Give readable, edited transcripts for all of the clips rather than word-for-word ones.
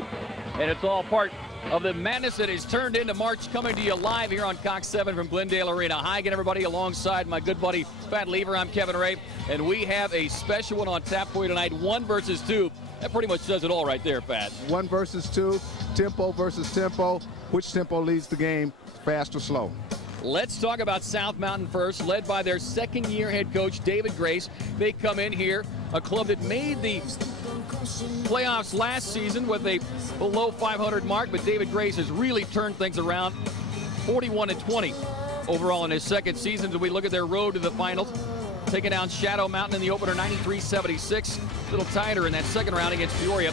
And it's all part of the madness that is turned into March, coming to you live here on Cox 7 from Glendale Arena. Hi again, everybody, alongside my good buddy Pat Lever. I'm Kevin Ray, and we have a special one on tap for you tonight, 1 versus 2. That pretty much says it all right there, Pat. 1 versus 2, tempo versus tempo. Which tempo leads the game, fast or slow? Let's talk about South Mountain first, led by their second-year head coach, David Grace. They come in here, a club that made the playoffs last season with a below 500 mark, but David Grace has really turned things around, 41-20 overall in his second season. As we look at their road to the finals, taking down Shadow Mountain in the opener 93-76, a little tighter in that second round against Peoria,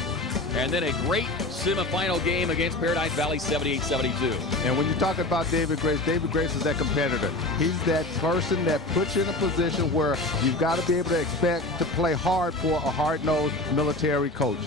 and then a great semifinal game against Paradise Valley 78-72. And when you talk about David Grace is that competitor. He's that person that puts you in a position where you've got to be able to expect to play hard for a hard-nosed military coach.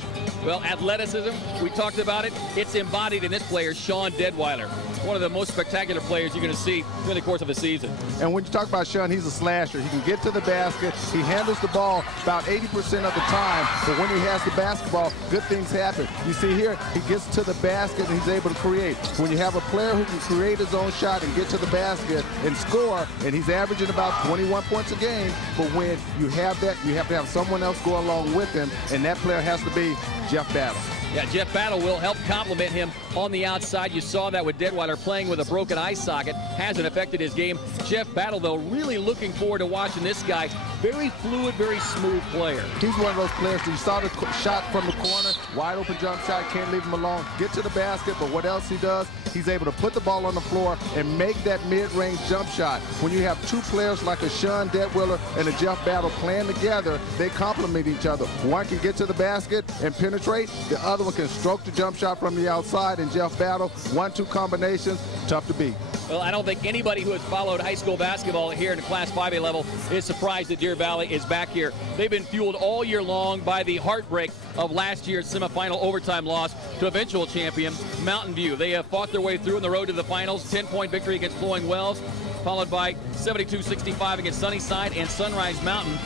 Well, athleticism, we talked about it. It's embodied in this player, Shawn Deadwiler, one of the most spectacular players you're going to see in the course of a season. And when you talk about Shawn, he's a slasher. He can get to the basket. He handles the ball about 80% of the time. But when he has the basketball, good things happen. You see here, he gets to the basket and he's able to create. When you have a player who can create his own shot and get to the basket and score, and he's averaging about 21 points a game, but when you have that, you have to have someone else go along with him, and that player has to be Jeff Battle. Yeah, Jeff Battle will help complement him on the outside. You saw that with Deadwiler playing with a broken eye socket. Hasn't affected his game. Jeff Battle, though, really looking forward to watching this guy. Very fluid, very smooth player. He's one of those players that you saw the shot from the corner, wide open jump shot, can't leave him alone. Get to the basket, but what else he does? He's able to put the ball on the floor and make that mid-range jump shot. When you have two players like a Shawn Deadwiler and a Jeff Battle playing together, they complement each other. One can get to the basket and penetrate. The other one can stroke the jump shot from the outside, and Jeff Battle, 1-2 combinations, tough to beat. Well, I don't think anybody who has followed high school basketball here in the Class 5A level is surprised that Deer Valley is back here. They've been fueled all year long by the heartbreak of last year's semifinal overtime loss to eventual champion Mountain View. They have fought their way through in the road to the finals, 10-point victory against Flowing Wells, followed by 72-65 against Sunnyside and Sunrise Mountain.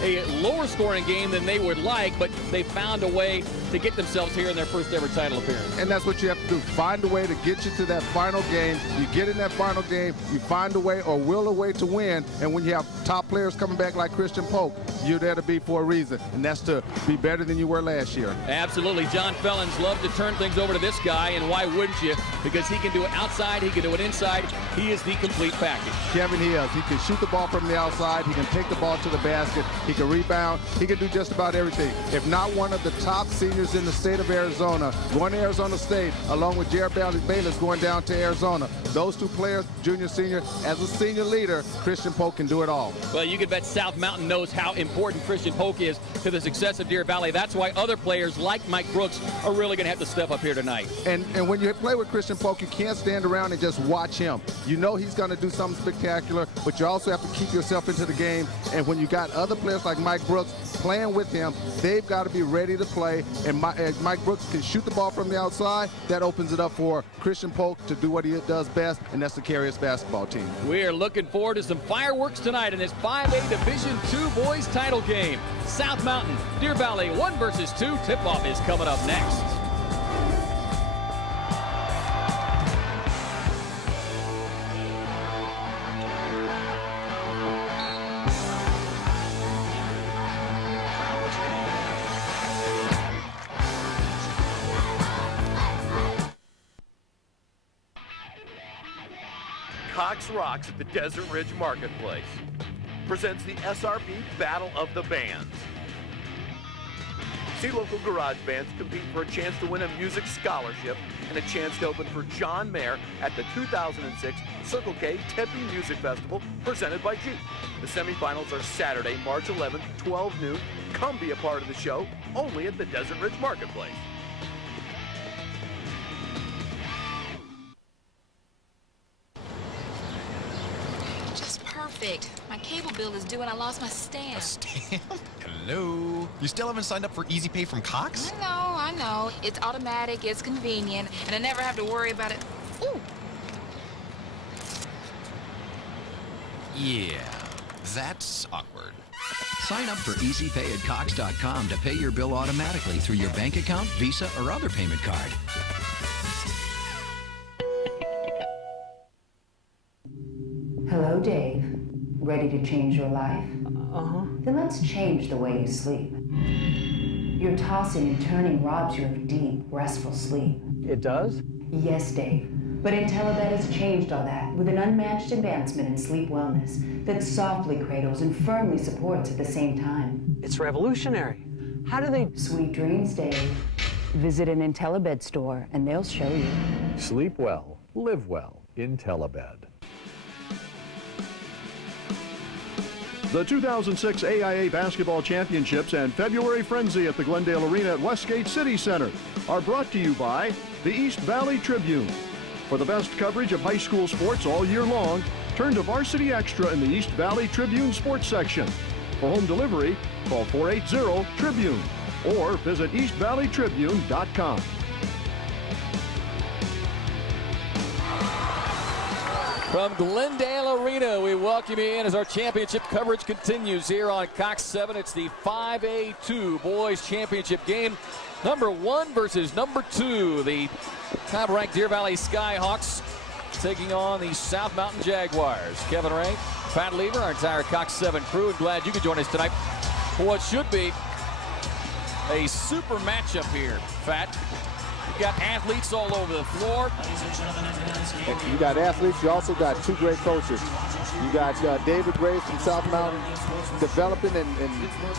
A lower scoring game than they would like, but they found a way to get themselves here in their first ever title appearance. And that's what you have to do. Find a way to get you to that final game. You get in that final game, you find a way or will a way to win. And when you have top players coming back like Christian Polk, you're there to be for a reason, and that's to be better than you were last year. Absolutely. John Fellons loved to turn things over to this guy, and why wouldn't you? Because he can do it outside, he can do it inside. He is the complete package. Kevin, he is. He can shoot the ball from the outside. He can take the ball to the basket. He can rebound. He can do just about everything. If not one of the top seniors in the state of Arizona, going to Arizona State, along with Jared Bayless going down to Arizona. Those two players, junior, senior, as a senior leader, Christian Polk can do it all. Well, you can bet South Mountain knows how important Christian Polk is to the success of Deer Valley. That's why other players like Mike Brooks are really going to have to step up here tonight. And when you play with Christian Polk, you can't stand around and just watch him. You know he's going to do something spectacular, but you also have to keep yourself into the game. And when you got other players like Mike Brooks playing with him, they've got to be ready to play. And Mike Brooks can shoot the ball from the outside. That opens it up for Christian Polk to do what he does best, and that's to carry his basketball team. We are looking forward to some fireworks tonight in this 5A Division II boys title game. South Mountain, Deer Valley, 1 versus 2. Tip-off is coming up next. Cox Rocks at the Desert Ridge Marketplace presents the SRP Battle of the Bands. See local garage bands compete for a chance to win a music scholarship and a chance to open for John Mayer at the 2006 Circle K Tempe Music Festival presented by Jeep. The semifinals are Saturday, March 11th, 12 noon. Come be a part of the show, only at the Desert Ridge Marketplace. Perfect. My cable bill is due and I lost my stamp. A stamp? Hello? You still haven't signed up for Easy Pay from Cox? I know. It's automatic, it's convenient, and I never have to worry about it. Ooh. Yeah, That's awkward. Sign up for Easy Pay at Cox.com to pay your bill automatically through your bank account, Visa, or other payment card. Hello, Dave. Ready to change your life? Then let's change the way you sleep. Your tossing and turning robs you of deep, restful sleep. It does? Yes, Dave. But IntelliBed has changed all that with an unmatched advancement in sleep wellness that softly cradles and firmly supports at the same time. It's revolutionary. How do they... Sweet dreams, Dave. Visit an IntelliBed store and they'll show you. Sleep well, live well. IntelliBed. The 2006 AIA Basketball Championships and February Frenzy at the Glendale Arena at Westgate City Center are brought to you by the East Valley Tribune. For the best coverage of high school sports all year long, turn to Varsity Extra in the East Valley Tribune Sports section. For home delivery, call 480-TRIBUNE or visit eastvalleytribune.com. From Glendale Arena, we welcome you in as our championship coverage continues here on Cox 7. It's the 5A2 Boys Championship game. Number 1 versus number 2. The top-ranked Deer Valley Skyhawks taking on the South Mountain Jaguars. Kevin Ray, Pat Lever, our entire Cox 7 crew, and glad you could join us tonight for what should be a super matchup here, Fat. You got athletes all over the floor. And you got athletes. You also got two great coaches. You got David Grace from South Mountain developing and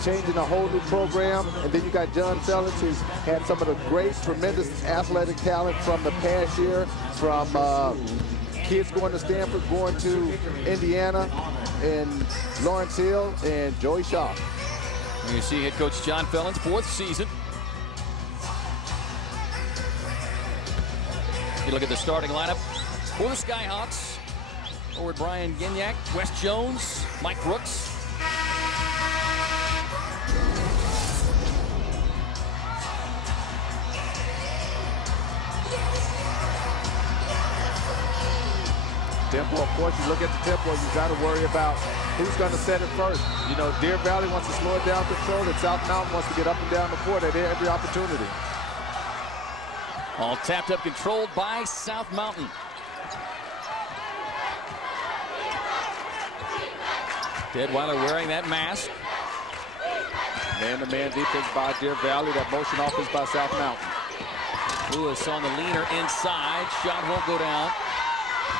changing a whole new program. And then you got John Felix, who's had some of the great, tremendous athletic talent from the past year, from kids going to Stanford, going to Indiana, and Lawrence Hill, and Joey Shaw. You see head coach John Fellin's 4th season. You look at the starting lineup for the Skyhawks. Forward Brian Gignac, Wes Jones, Mike Brooks. Tempo, of course, you look at the tempo, you got to worry about who's going to set it first. You know, Deer Valley wants to slow it down, control it. South Mountain wants to get up and down the court at every opportunity. All tapped up, controlled by South Mountain. Deadwiler wearing that mask. Man-to-man defense by Deer Valley. That motion offense by South Mountain. Lewis on the leaner inside. Shot won't go down.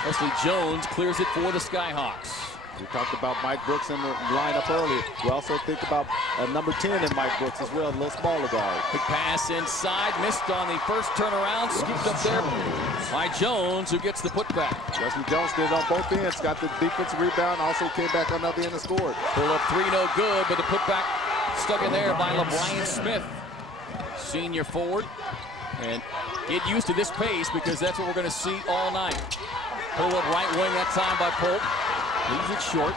Wesley Jones clears it for the Skyhawks. We talked about Mike Brooks in the lineup earlier. We also think about number 10 in Mike Brooks as well, a little smaller guard. Big pass inside, missed on the first turnaround, scooped up there by Jones, who gets the putback. Wesley Jones did it on both ends, got the defensive rebound, also came back on the other end and scored. Pull up 3, no good, but the putback stuck in there by LeBrian Smith, senior forward. And get used to this pace because that's what we're going to see all night. Pull up right wing that time by Polk. Leaves it short.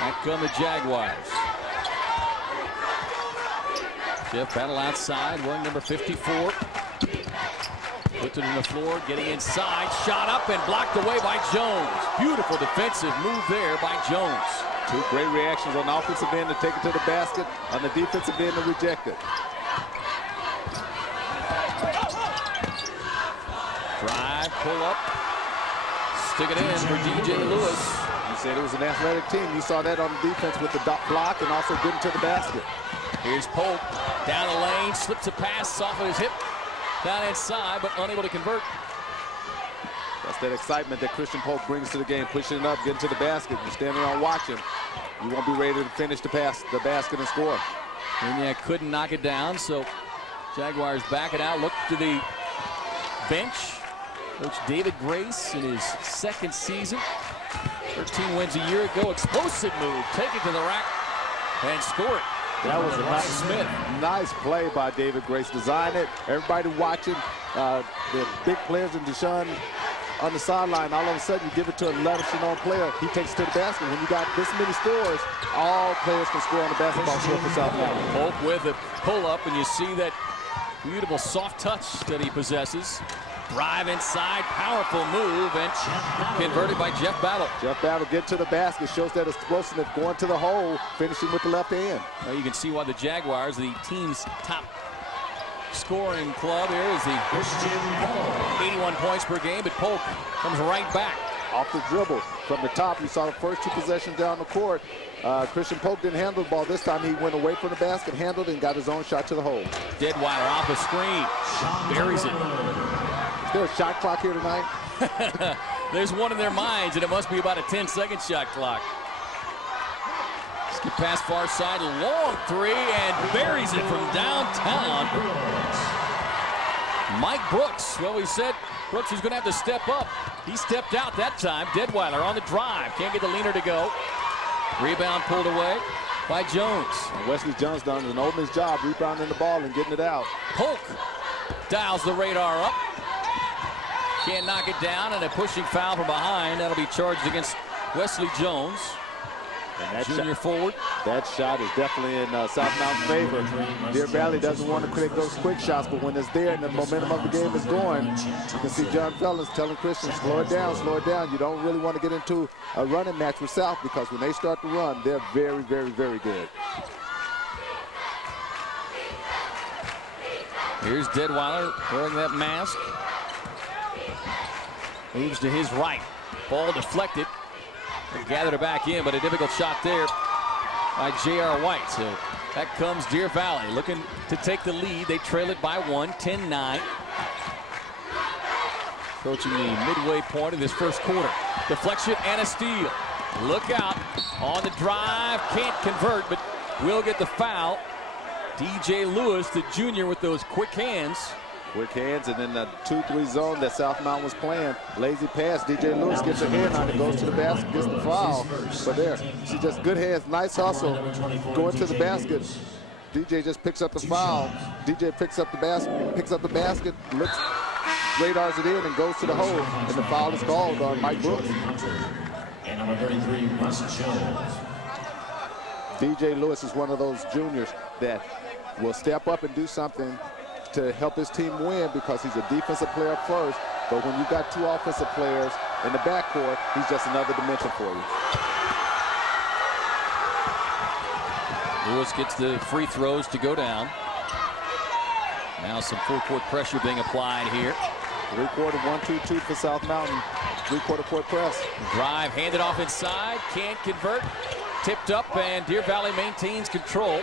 Back come the Jaguars. Jeff Battle outside, wearing number 54. Puts it on the floor, getting inside. Shot up and blocked away by Jones. Beautiful defensive move there by Jones. Two great reactions on the offensive end to take it to the basket, on the defensive end to reject it. Drive, pull up. Stick it in for DJ Lewis. You said it was an athletic team. You saw that on the defense with the block and also getting to the basket. Here's Polk down the lane, slips a pass off of his hip, down inside, but unable to convert. That's that excitement that Christian Polk brings to the game, pushing it up, getting to the basket. You stand around watching, you won't be ready to finish the basket and score. Gignac couldn't knock it down, so Jaguars back it out. Look to the bench. Coach David Grace in his 2nd season. 13 wins a year ago. Explosive move. Take it to the rack and score it. That was a nice play by David Grace. Design it. Everybody watching. The big players in Deshaun on the sideline. All of a sudden, you give it to a lesser-known player. He takes it to the basket. When you got this many scores, all players can score on the basketball court for South Mountain. Polk with a pull-up, and you see that Beautiful soft touch that he possesses. Drive inside, powerful move, and converted by Jeff Battle. Jeff Battle get to the basket, shows that explosiveness, going to the hole, finishing with the left hand. Well, you can see why the Jaguars, the team's top scoring club here, is the 81 points per game, but Polk comes right back. Off the dribble from the top. You saw the first 2 possessions down the court. Christian Polk didn't handle the ball. This time he went away from the basket, handled it, and got his own shot to the hole. Deadwiler off a screen, buries it. Is there a shot clock here tonight? There's one in their minds, and it must be about a 10-second shot clock. Skip pass far side, long 3, and buries it from downtown. Mike Brooks. Well, we said Brooks was going to have to step up. He stepped out that time. Deadwiler on the drive. Can't get the leaner to go. Rebound pulled away by Jones. And Wesley Jones done an open job rebounding the ball and getting it out. Polk dials the radar up. Can't knock it down, and a pushing foul from behind. That'll be charged against Wesley Jones. And that junior forward. That shot is definitely in South Mountain favor. Deer Valley doesn't want to create those quick shots, but when it's there and the momentum of the game is going, you can see John Fellis telling Christian, slow it down, slow it down. You don't really want to get into a running match with South, because when they start to run, they're very, very, very good. Here's Deadwiler wearing that mask. Moves to his right. Ball deflected. Gathered it back in, but a difficult shot there by J.R. White. So that comes Deer Valley looking to take the lead. They trail it by 1, 10-9. Approaching the midway point of this first quarter. Deflection and a steal. Look out on the drive. Can't convert, but will get the foul. DJ Lewis, the junior, with those quick hands. Quick hands, and then the 2-3 zone that South Mountain was playing. Lazy pass. DJ Lewis gets a hand on it, goes to the basket, gets the foul. But there, see, just good hands, nice hustle, going to the basket. DJ just picks up the foul. DJ picks up the basket, looks, radars it in, and goes to the hole. And the foul is called on Mike Brooks. And number 33, Russ Jones. DJ Lewis is one of those juniors that will step up and do something to help his team win, because he's a defensive player first, but when you've got 2 offensive players in the backcourt, he's just another dimension for you. Lewis gets the free throws to go down. Now some full-court pressure being applied here. 3-quarter 1-2-2 for South Mountain. 3-quarter court press. Drive handed off inside, can't convert. Tipped up, and Deer Valley maintains control.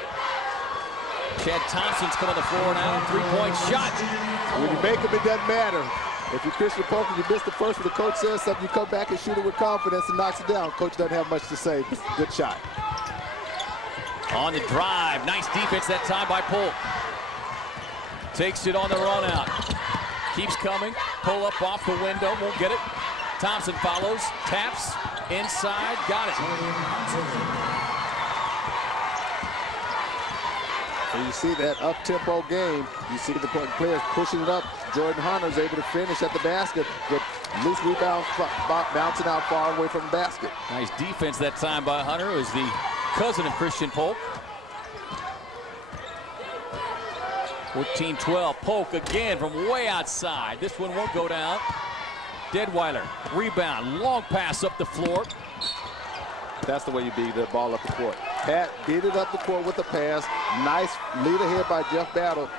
Chad Thompson's come on the floor now. 3-point shot. When you make them, it doesn't matter. If you're Christian Polk and you miss the first one, the coach says something, you come back and shoot it with confidence and knocks it down. Coach doesn't have much to say. Good shot. On the drive. Nice defense that time by Polk. Takes it on the run out. Keeps coming. Pull up off the window. Won't get it. Thompson follows. Taps. Inside. Got it. So you see that up-tempo game. You see the players pushing it up. Jordan Hunter's able to finish at the basket with loose rebound bouncing out far away from the basket. Nice defense that time by Hunter, who is the cousin of Christian Polk. 14-12. Polk again from way outside. This one won't go down. Deadwiler, rebound, long pass up the floor. That's the way you beat the ball up the court. Pat beat it up the court with a pass. Nice lead ahead by Jeff Battle.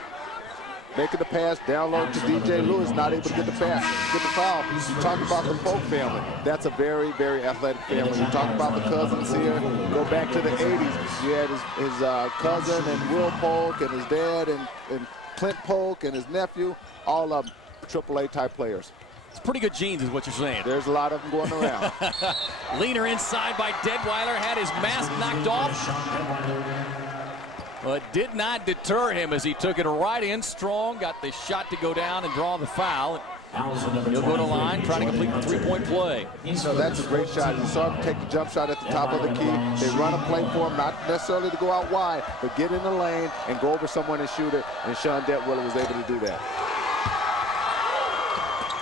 Making the pass down low to DJ Lewis, not able to get the pass, get the foul. You talk about the Polk family. That's a very, very athletic family. You talk about the cousins here. Go back to the 80s. You had his cousin and Will Polk and his dad and Clint Polk and his nephew, all of them AAA type players. It's pretty good genes is what you're saying. There's a lot of them going around. Leaner inside by Deadwiler, had his mask knocked off. But did not deter him as he took it right in strong, got the shot to go down and draw the foul. He'll go to line, trying to complete the three-point play. So that's a great shot. You saw him take the jump shot at the top of the key. They run a play for him, not necessarily to go out wide, but get in the lane and go over someone and shoot it. And Shawn Deadwiler was able to do that.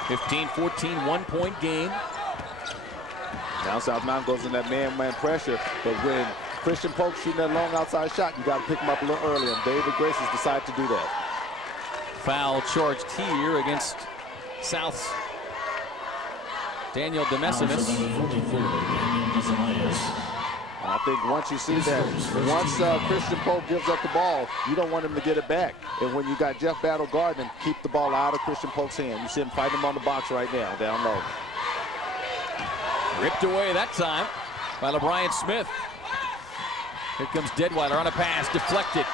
15-14, one-point game. Now South Mountain goes in that man-man pressure, but when Christian Polk shooting that long outside shot, you got to pick him up a little early, and David Grace has decided to do that. Foul charged here against South's Daniel Demesimis. I think once you see that, once Christian Polk gives up the ball, you don't want him to get it back. And when you got Jeff Battle guarding him, keep the ball out of Christian Polk's hand. You see him fighting him on the box right now, down low. Ripped away that time by LeBryant Smith. Here comes Deadwiler on a pass, deflected.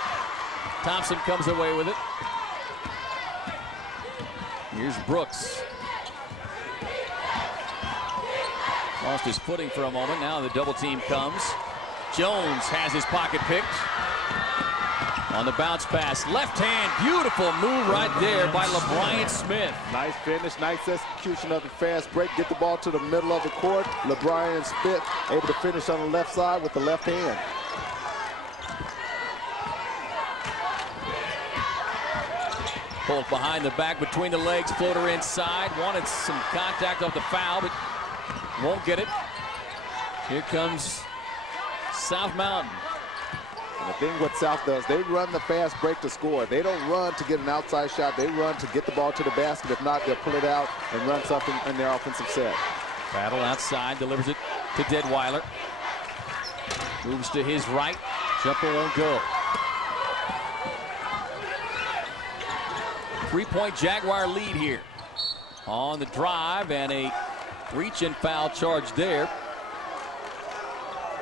Thompson comes away with it. Here's Brooks. Lost his footing for a moment. Now the double team comes. Jones has his pocket picked. On the bounce pass, left hand, beautiful move right there by LeBryant Smith. Nice finish, nice execution of the fast break. Get the ball to the middle of the court. LeBryant Smith able to finish on the left side with the left hand. Polk behind the back, between the legs, floater inside. Wanted some contact off the foul, but won't get it. Here comes South Mountain. And the thing what South does, they run the fast break to score. They don't run to get an outside shot. They run to get the ball to the basket. If not, they'll pull it out and run something in their offensive set. Battle outside, delivers it to Deadwiler. Moves to his right. Jumper won't go. 3-point Jaguar lead here. On the drive, and a reach and foul charge there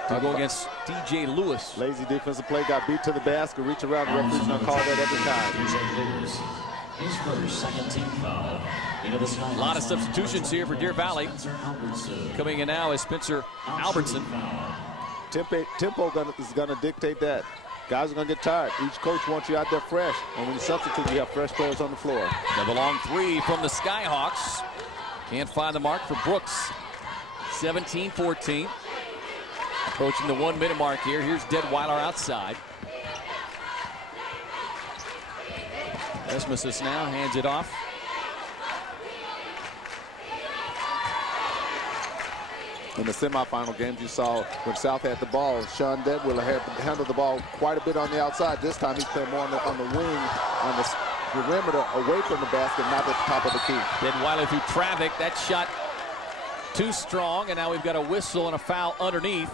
to go against DJ Lewis. Lazy defensive play, got beat to the basket, reach around, the referee's gonna call that every time. DJ Lewis, his first second team foul. A lot of substitutions here for Deer Valley. Coming in now is Spencer Albertson. Tempo is gonna dictate that. Guys are gonna get tired. Each coach wants you out there fresh, and when you substitute, you have fresh players on the floor. Another long three from the Skyhawks. Can't find the mark for Brooks. 17-14. Approaching the 1 minute mark here. Here's Deadwiler outside. Esmesis now hands it off. In the semifinal games, you saw when South had the ball, Shawn Deadwiler had handled the ball quite a bit on the outside. This time he's playing more on the wing, on the perimeter, away from the basket, not at the top of the key. Deadwiler through traffic. That shot too strong, and now we've got a whistle and a foul underneath.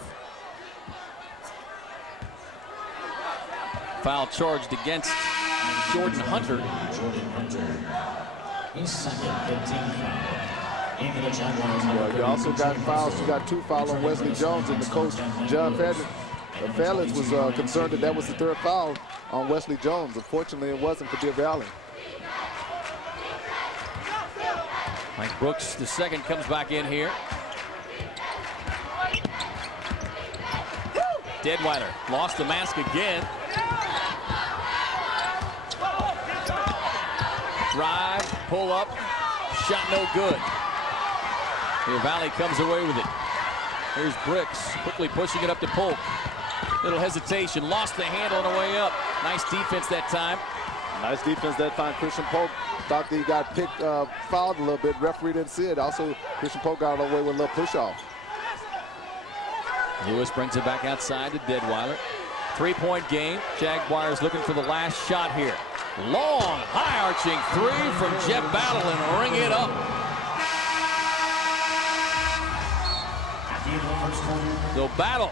Foul charged against Jordan Hunter. His second 15 foul. Well, you also got fouls. You got 2 fouls on Wesley Jones, and the coach, John Felix, was concerned that that was the 3rd foul on Wesley Jones. Unfortunately, it wasn't for Deer Valley. Mike Brooks, the second, comes back in here. Deadwiler lost the mask again. Drive, pull up, shot no good. Deer Valley comes away with it. Here's Brooks quickly pushing it up to Polk. Little hesitation, lost the handle on the way up. Nice defense that time. Nice defense that time. Christian Polk thought that he got fouled a little bit. Referee didn't see it. Also, Christian Polk got away with a little push off. Lewis brings it back outside to Deadwiler. 3-point game. Jaguars looking for the last shot here. Long, high-arching three from Jeff Battle and ring it up. So Battle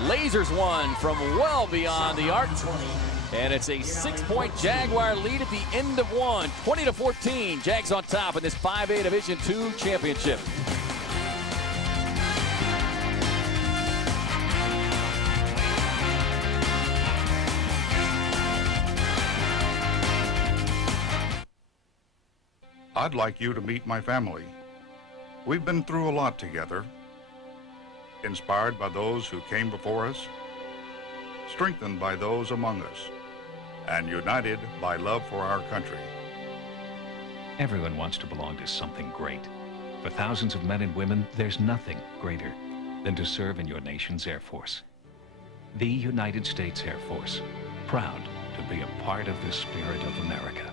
lasers one from well beyond the arc. And it's a 6-point Jaguar lead at the end of one. 20-14. Jags on top in this 5A Division II championship. I'd like you to meet my family. We've been through a lot together, inspired by those who came before us, strengthened by those among us, and united by love for our country. Everyone wants to belong to something great. For thousands of men and women, there's nothing greater than to serve in your nation's Air Force. The United States Air Force, proud to be a part of the spirit of America.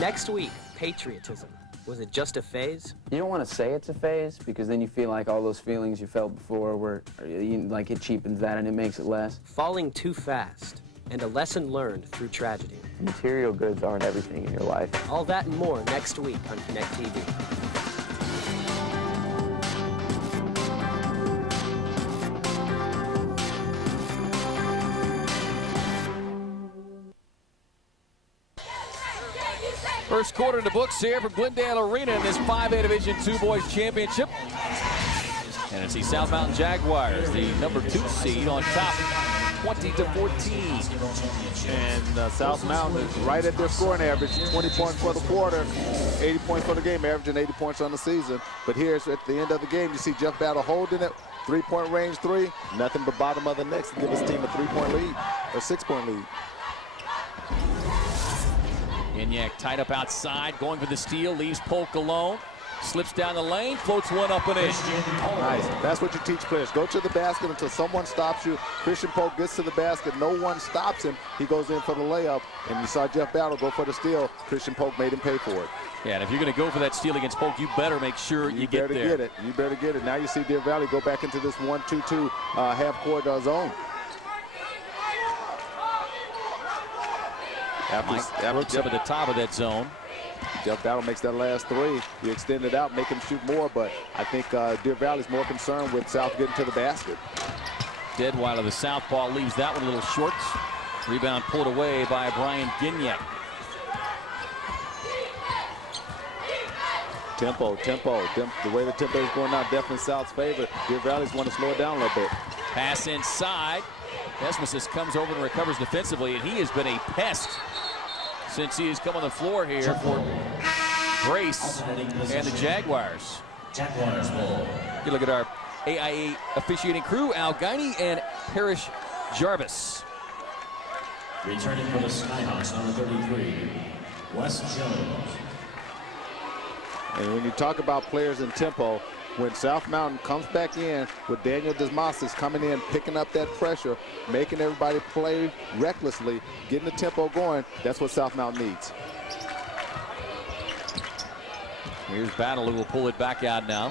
Next week, patriotism. Was it just a phase? You don't want to say it's a phase because then you feel like all those feelings you felt before were, like it cheapens that and it makes it less. Falling too fast and a lesson learned through tragedy. Material goods aren't everything in your life. All that and more next week on Connect TV. First quarter in the books here from Glendale Arena in this 5A Division II Boys Championship. And it's the South Mountain Jaguars, the number 2 seed on top, 20-14. And South Mountain is right at their scoring average, 20 points for the quarter, 80 points for the game, averaging 80 points on the season. But here's at the end of the game, you see Jeff Battle holding it, 3-point range 3, nothing but bottom of the next to give his team a 3-point lead, or 6-point lead. Gignac tied up outside, going for the steal, leaves Polk alone. Slips down the lane, floats one up and in. Nice. That's what you teach players. Go to the basket until someone stops you. Christian Polk gets to the basket. No one stops him. He goes in for the layup. And you saw Jeff Battle go for the steal. Christian Polk made him pay for it. Yeah, and if you're going to go for that steal against Polk, you better make sure you get there. Get it. You better get it. Now you see Deer Valley go back into this 1-2-2 half-court zone. Brooks up at the top of that zone. Jeff Battle makes that last 3. You extend it out, make him shoot more, but I think Deer Valley's more concerned with South getting to the basket. Deadwiler, the southpaw, leaves that one a little short. Rebound pulled away by Brian Gignac. Tempo. The way the tempo is going now, definitely South's favor. Deer Valley's want to slow it down a little bit. Pass inside. Desmoses comes over and recovers defensively, and he has been a pest since he has come on the floor here for Grace and the Jaguars. You look at our AIA officiating crew, Al Guiney and Parrish Jarvis. Returning for the Skyhawks, number 33, Wes Jones. And when you talk about players in tempo, when South Mountain comes back in with Daniel Desmoses coming in, picking up that pressure, making everybody play recklessly, getting the tempo going, that's what South Mountain needs. Here's Battle, who will pull it back out now.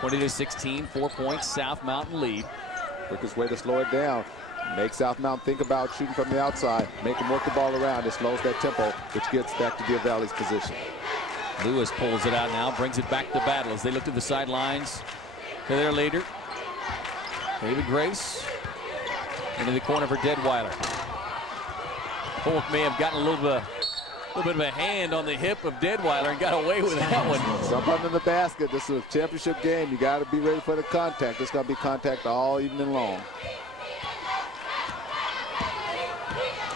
20-16, 4 points, South Mountain lead. Quickest way to slow it down. Make South Mountain think about shooting from the outside, make them work the ball around. It slows that tempo, which gets back to Deer Valley's position. Lewis pulls it out now, brings it back to Battle as they look to the sidelines to their leader. David Grace into the corner for Deadwiler. Polk may have gotten a little bit of a hand on the hip of Deadwiler and got away with that one. Something in the basket. This is a championship game. You got to be ready for the contact. It's going to be contact all evening long.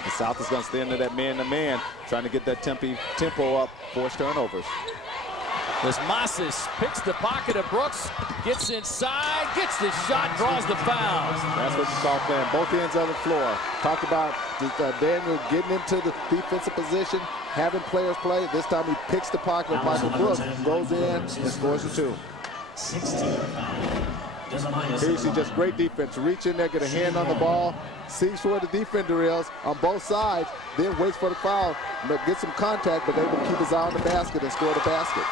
The South is going to stay into that man-to-man, trying to get that tempo up, force turnovers. Desmoses picks the pocket of Brooks, gets inside, gets the shot, draws the foul. That's what you call playing both ends of the floor. Talk about Daniel getting into the defensive position, having players play. This time he picks the pocket of Michael Brooks, goes in, and scores the 2. 16. Here you see just great defense. Reach in there, get a hand on the ball, sees where the defender is on both sides, then waits for the foul, but get some contact, but able to keep his eye on the basket and score the basket.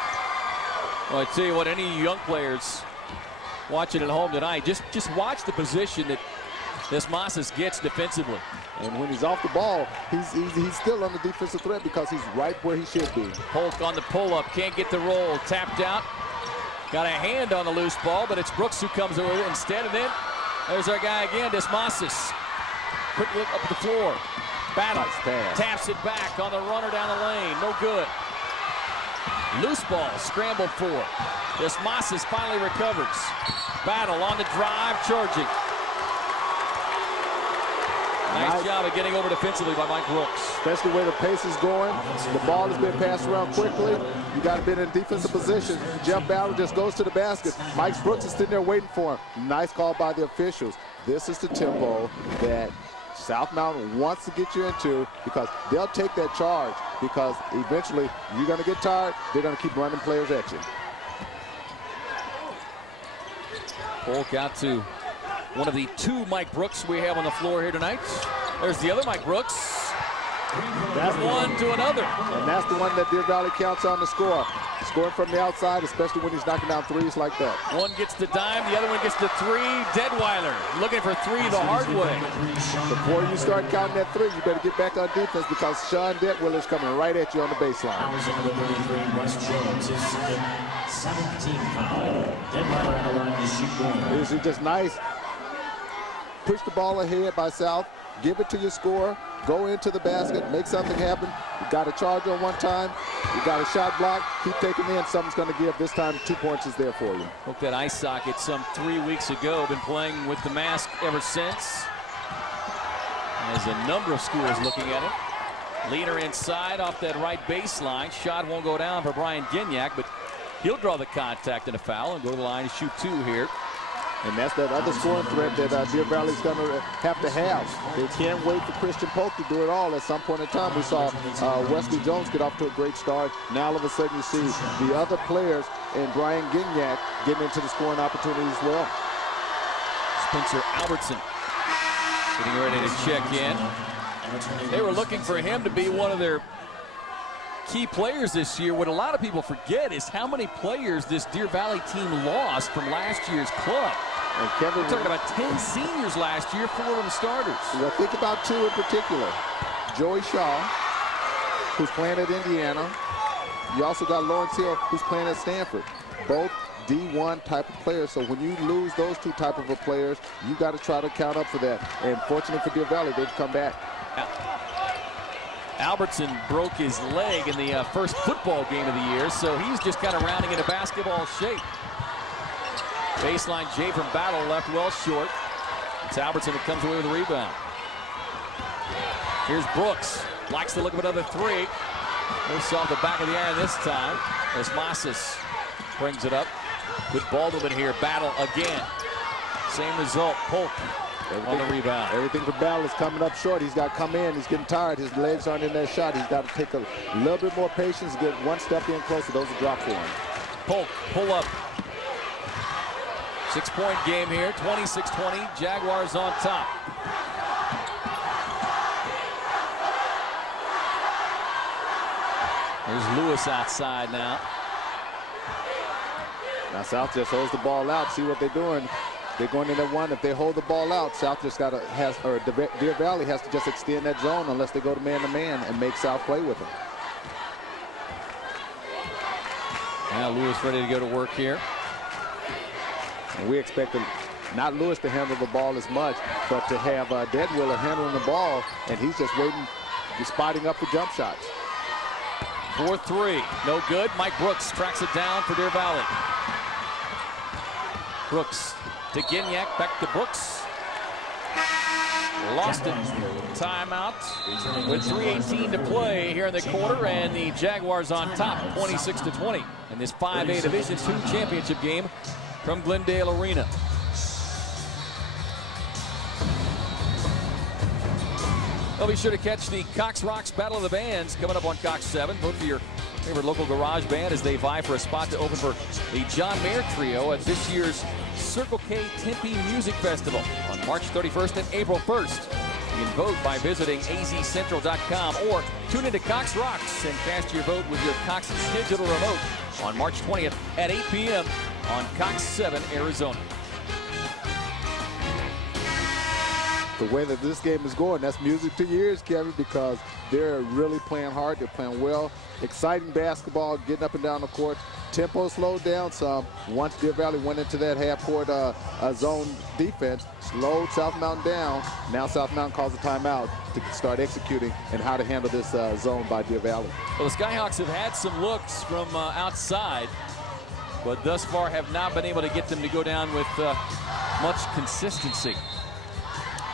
Well, I tell you what, any young players watching at home tonight, just watch the position that Desmoses gets defensively. And when he's off the ball, he's still under defensive threat because he's right where he should be. Polk on the pull-up, can't get the roll, tapped out. Got a hand on the loose ball, but it's Brooks who comes over instead. And then there's our guy again, Desmoses. Quick look up the floor. Battle taps it back on the runner down the lane. No good. Loose ball scrambled for. Desmoses finally recovers. Battle on the drive, charging. Nice job of getting over defensively by Mike Brooks. Especially where the pace is going. The ball has been passed around quickly. You got to be in a defensive position. Jeff Battle just goes to the basket. Mike Brooks is sitting there waiting for him. Nice call by the officials. This is the tempo that South Mountain wants to get you into because they'll take that charge because eventually you're going to get tired. They're going to keep running players at you. Polk out to one of the 2 Mike Brooks we have on the floor here tonight. There's the other Mike Brooks. That's one to another. And that's the one that Deer Valley counts on the score. Scoring from the outside, especially when he's knocking down threes like that. One gets the dime, the other one gets the three. Deadwiler looking for three the hard way. Before you start counting that three, you better get back on defense because Shawn Deadwiler's coming right at you on the baseline. Fouls on number 33, Wes Jones, his second 17th foul. Deadwiler on the line to shoot one. This is just nice. Push the ball ahead by South. Give it to your scorer. Go into the basket. Make something happen. You got a charge on one time. You got a shot block. Keep taking in. Something's going to give. This time, 2 points is there for you. Hooked that eye socket some 3 weeks ago. Been playing with the mask ever since. There's a number of schools looking at it. Leaner inside off that right baseline. Shot won't go down for Brian Gignac, but he'll draw the contact and a foul and go to the line to shoot 2 here. And that's that other scoring threat that Deer Valley's going to have. They can't wait for Christian Polk to do it all. At some point in time, we saw Wesley Jones get off to a great start. Now all of a sudden you see the other players and Brian Gignac getting into the scoring opportunity as well. Spencer Albertson getting ready to check in. They were looking for him to be one of their key players this year. What a lot of people forget is how many players this Deer Valley team lost from last year's club. And Kevin, we're talking about 10 seniors last year, 4 of them starters. Well, think about 2 in particular. Joey Shaw, who's playing at Indiana. You also got Lawrence Hill, who's playing at Stanford. Both D1 type of players. So when you lose those 2 type of players, you got to try to count up for that. And fortunately for Deer Valley, they've come back. Albertson broke his leg in the first football game of the year, so he's just kind of rounding into basketball shape. Baseline Jay from Battle left well short. It's Albertson that comes away with the rebound. Here's Brooks. Likes the look of another 3. Moves off the back of the iron this time as Masas brings it up. Good ball movement here. Battle again. Same result. Polk on the rebound. Everything for Battle is coming up short. He's got to come in. He's getting tired. His legs aren't in that shot. He's got to take a little bit more patience, get one step in closer. Those are drops for him. Polk, pull up. 6-point game here, 26-20. Jaguars on top. There's Lewis outside now. Now South just holds the ball out. See what they're doing. They're going in at 1. If they hold the ball out, South just got to Deer Valley has to just extend that zone unless they go to man and make South play with them. Now Lewis ready to go to work here. And we expect not Lewis to handle the ball as much, but to have Deadwiler handling the ball, and he's just waiting, just spotting up the jump shots. 4-3, no good. Mike Brooks tracks it down for Deer Valley. Brooks to Gignac, back to Brooks. Lost it. Timeout with 3:18 to play here in the quarter, and the Jaguars on top, 26-20 in this 5A Division II championship game from Glendale Arena. Well, be sure to catch the Cox Rocks Battle of the Bands coming up on Cox 7. Vote for your favorite local garage band as they vie for a spot to open for the John Mayer Trio at this year's Circle K Tempe Music Festival on March 31st and April 1st. You can vote by visiting azcentral.com or tune into Cox Rocks and cast your vote with your Cox digital remote on March 20th at 8 p.m. on Cox 7, Arizona. The way that this game is going, that's music to your ears, Kevin, because they're really playing hard. They're playing well. Exciting basketball, getting up and down the court. Tempo slowed down some. Once Deer Valley went into that half-court zone defense, slowed South Mountain down. Now South Mountain calls a timeout to start executing and how to handle this zone by Deer Valley. Well, the Skyhawks have had some looks from outside, but thus far have not been able to get them to go down with much consistency.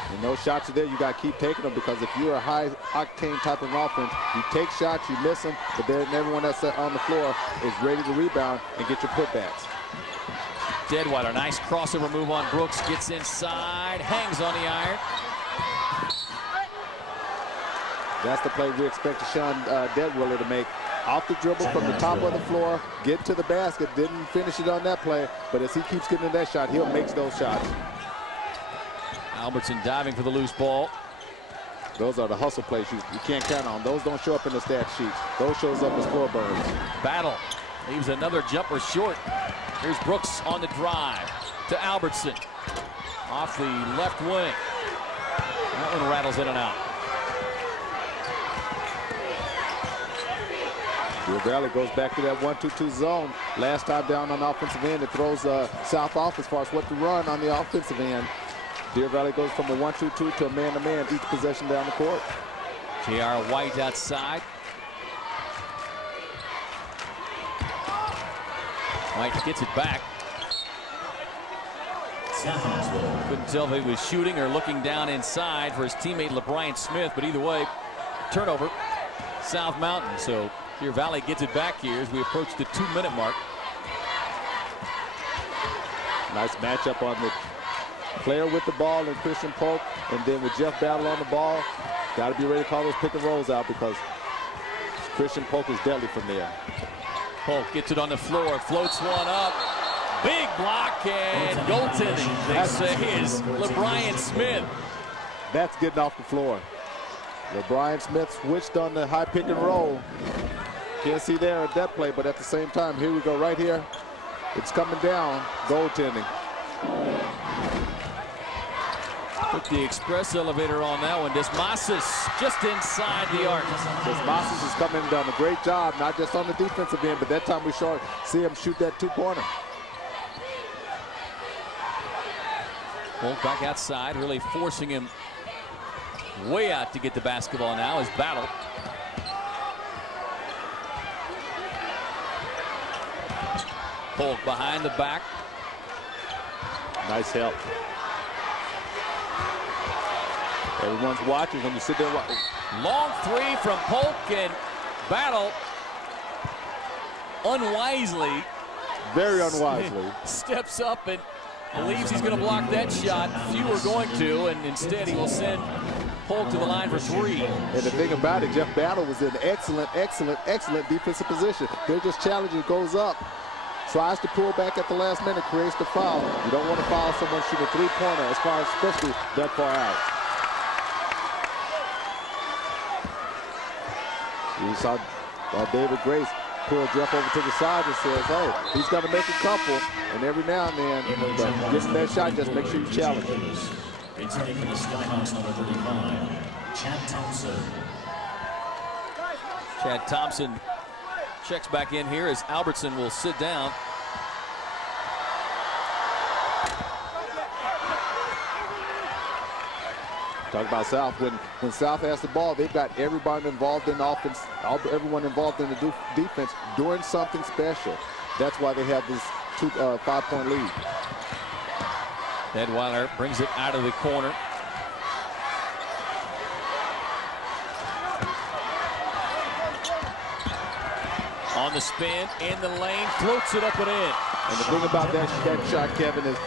And those shots are there, you got to keep taking them, because if you're a high-octane type of offense, you take shots, you miss them, but then everyone that's on the floor is ready to rebound and get your putbacks. Deadwiler, nice crossover move on Brooks, gets inside, hangs on the iron. That's the play we expect Shawn Deadwiler to make. Off the dribble from the top of the floor, get to the basket, didn't finish it on that play, but as he keeps getting that shot, he'll make those shots. Albertson diving for the loose ball. Those are the hustle plays you can't count on. Those don't show up in the stat sheets. Those shows up as floor burns. Battle Leaves another jumper short. Here's Brooks on the drive to Albertson. Off the left wing. That one rattles in and out. Deer Valley goes back to that 1-2-2 zone. Last time down on the offensive end, it throws South off as far as what to run on the offensive end. Deer Valley goes from a 1-2-2 to a man-to-man each possession down the court. J.R. White outside. White gets it back. Couldn't tell if he was shooting or looking down inside for his teammate LeBryant Smith, but either way, turnover, South Mountain. So Deer Valley gets it back here as we approach the 2-minute mark. Nice matchup on the player with the ball and Christian Polk, and then with Jeff Battle on the ball, got to be ready to call those pick and rolls out because Christian Polk is deadly from there. Polk gets it on the floor, floats one up. Big block and goaltending, they say, is LeBryant Smith. That's getting off the floor. LeBryant Smith switched on the high pick and roll. Can't see there at that play, but at the same time, here we go right here. It's coming down, goaltending. Took the express elevator on that one. Desmasis just inside the arc. Desmasis is coming and done a great job, not just on the defensive end, but that time we see him shoot that 2-pointer. Polk back outside, really forcing him way out to get the basketball now as Battle. Polk behind the back. Nice help. Everyone's watching when you sit there watching. Long three from Polk, and Battle unwisely. Very unwisely. Steps up and believes he's going to block that shot. Few are going to, and instead he will send Polk to the line for 3. And the thing about it, Jeff Battle was in excellent defensive position. They're just challenging, goes up, tries to pull back at the last minute, creates the foul. You don't want to foul someone shooting a 3-pointer, as far as especially that far out. You saw David Grace pull Jeff over to the side and says, hey, he's going to make a couple, and every now and then, but getting that shot, just make sure you challenge him. Returning for the Skyhawks, number 35, Chad Thompson. Chad Thompson checks back in here as Albertson will sit down. Talk about South. When South has the ball, they've got everybody involved in the offense, everyone involved in the defense doing something special. That's why they have this 5-point lead. Deadwiler brings it out of the corner. On the spin, in the lane, floats it up and in. And the thing about that shot, Kevin, is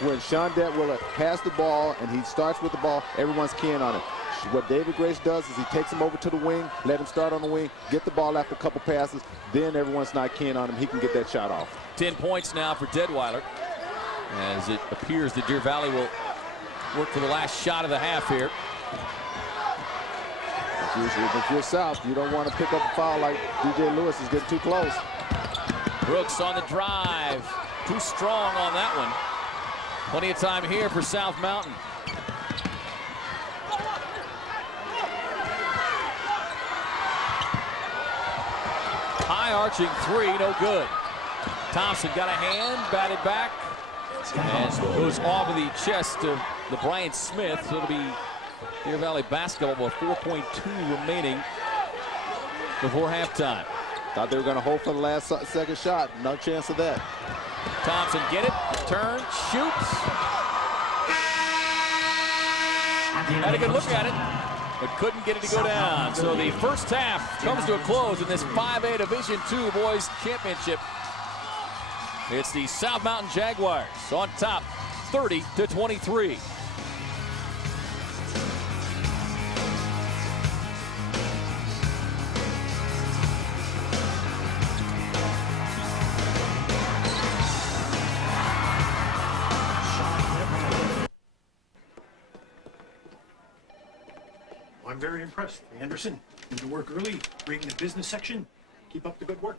when Shawn Deadwiler has the ball and he starts with the ball, everyone's keying on it. What David Grace does is he takes him over to the wing, let him start on the wing, get the ball after a couple passes, then everyone's not keying on him. He can get that shot off. 10 points now for Deadwiler, as it appears that Deer Valley will work for the last shot of the half here. Usually, if you're South, you don't want to pick up a foul like DJ Lewis is getting too close. Brooks on the drive. Too strong on that one. Plenty of time here for South Mountain. High arching 3, no good. Thompson got a hand, batted back, and goes off of the chest of LeBryant Smith. So it'll be Deer Valley basketball with 4.2 remaining before halftime. Thought they were going to hold for the last second shot. No chance of that. Thompson get it, turn, shoots. Had a good look at it, but couldn't get it to go down. So the first half comes to a close in this 5A Division II Boys Championship. It's the South Mountain Jaguars on top, 30-23. I'm very impressed. Anderson, need to work early, bring the business section. Keep up the good work.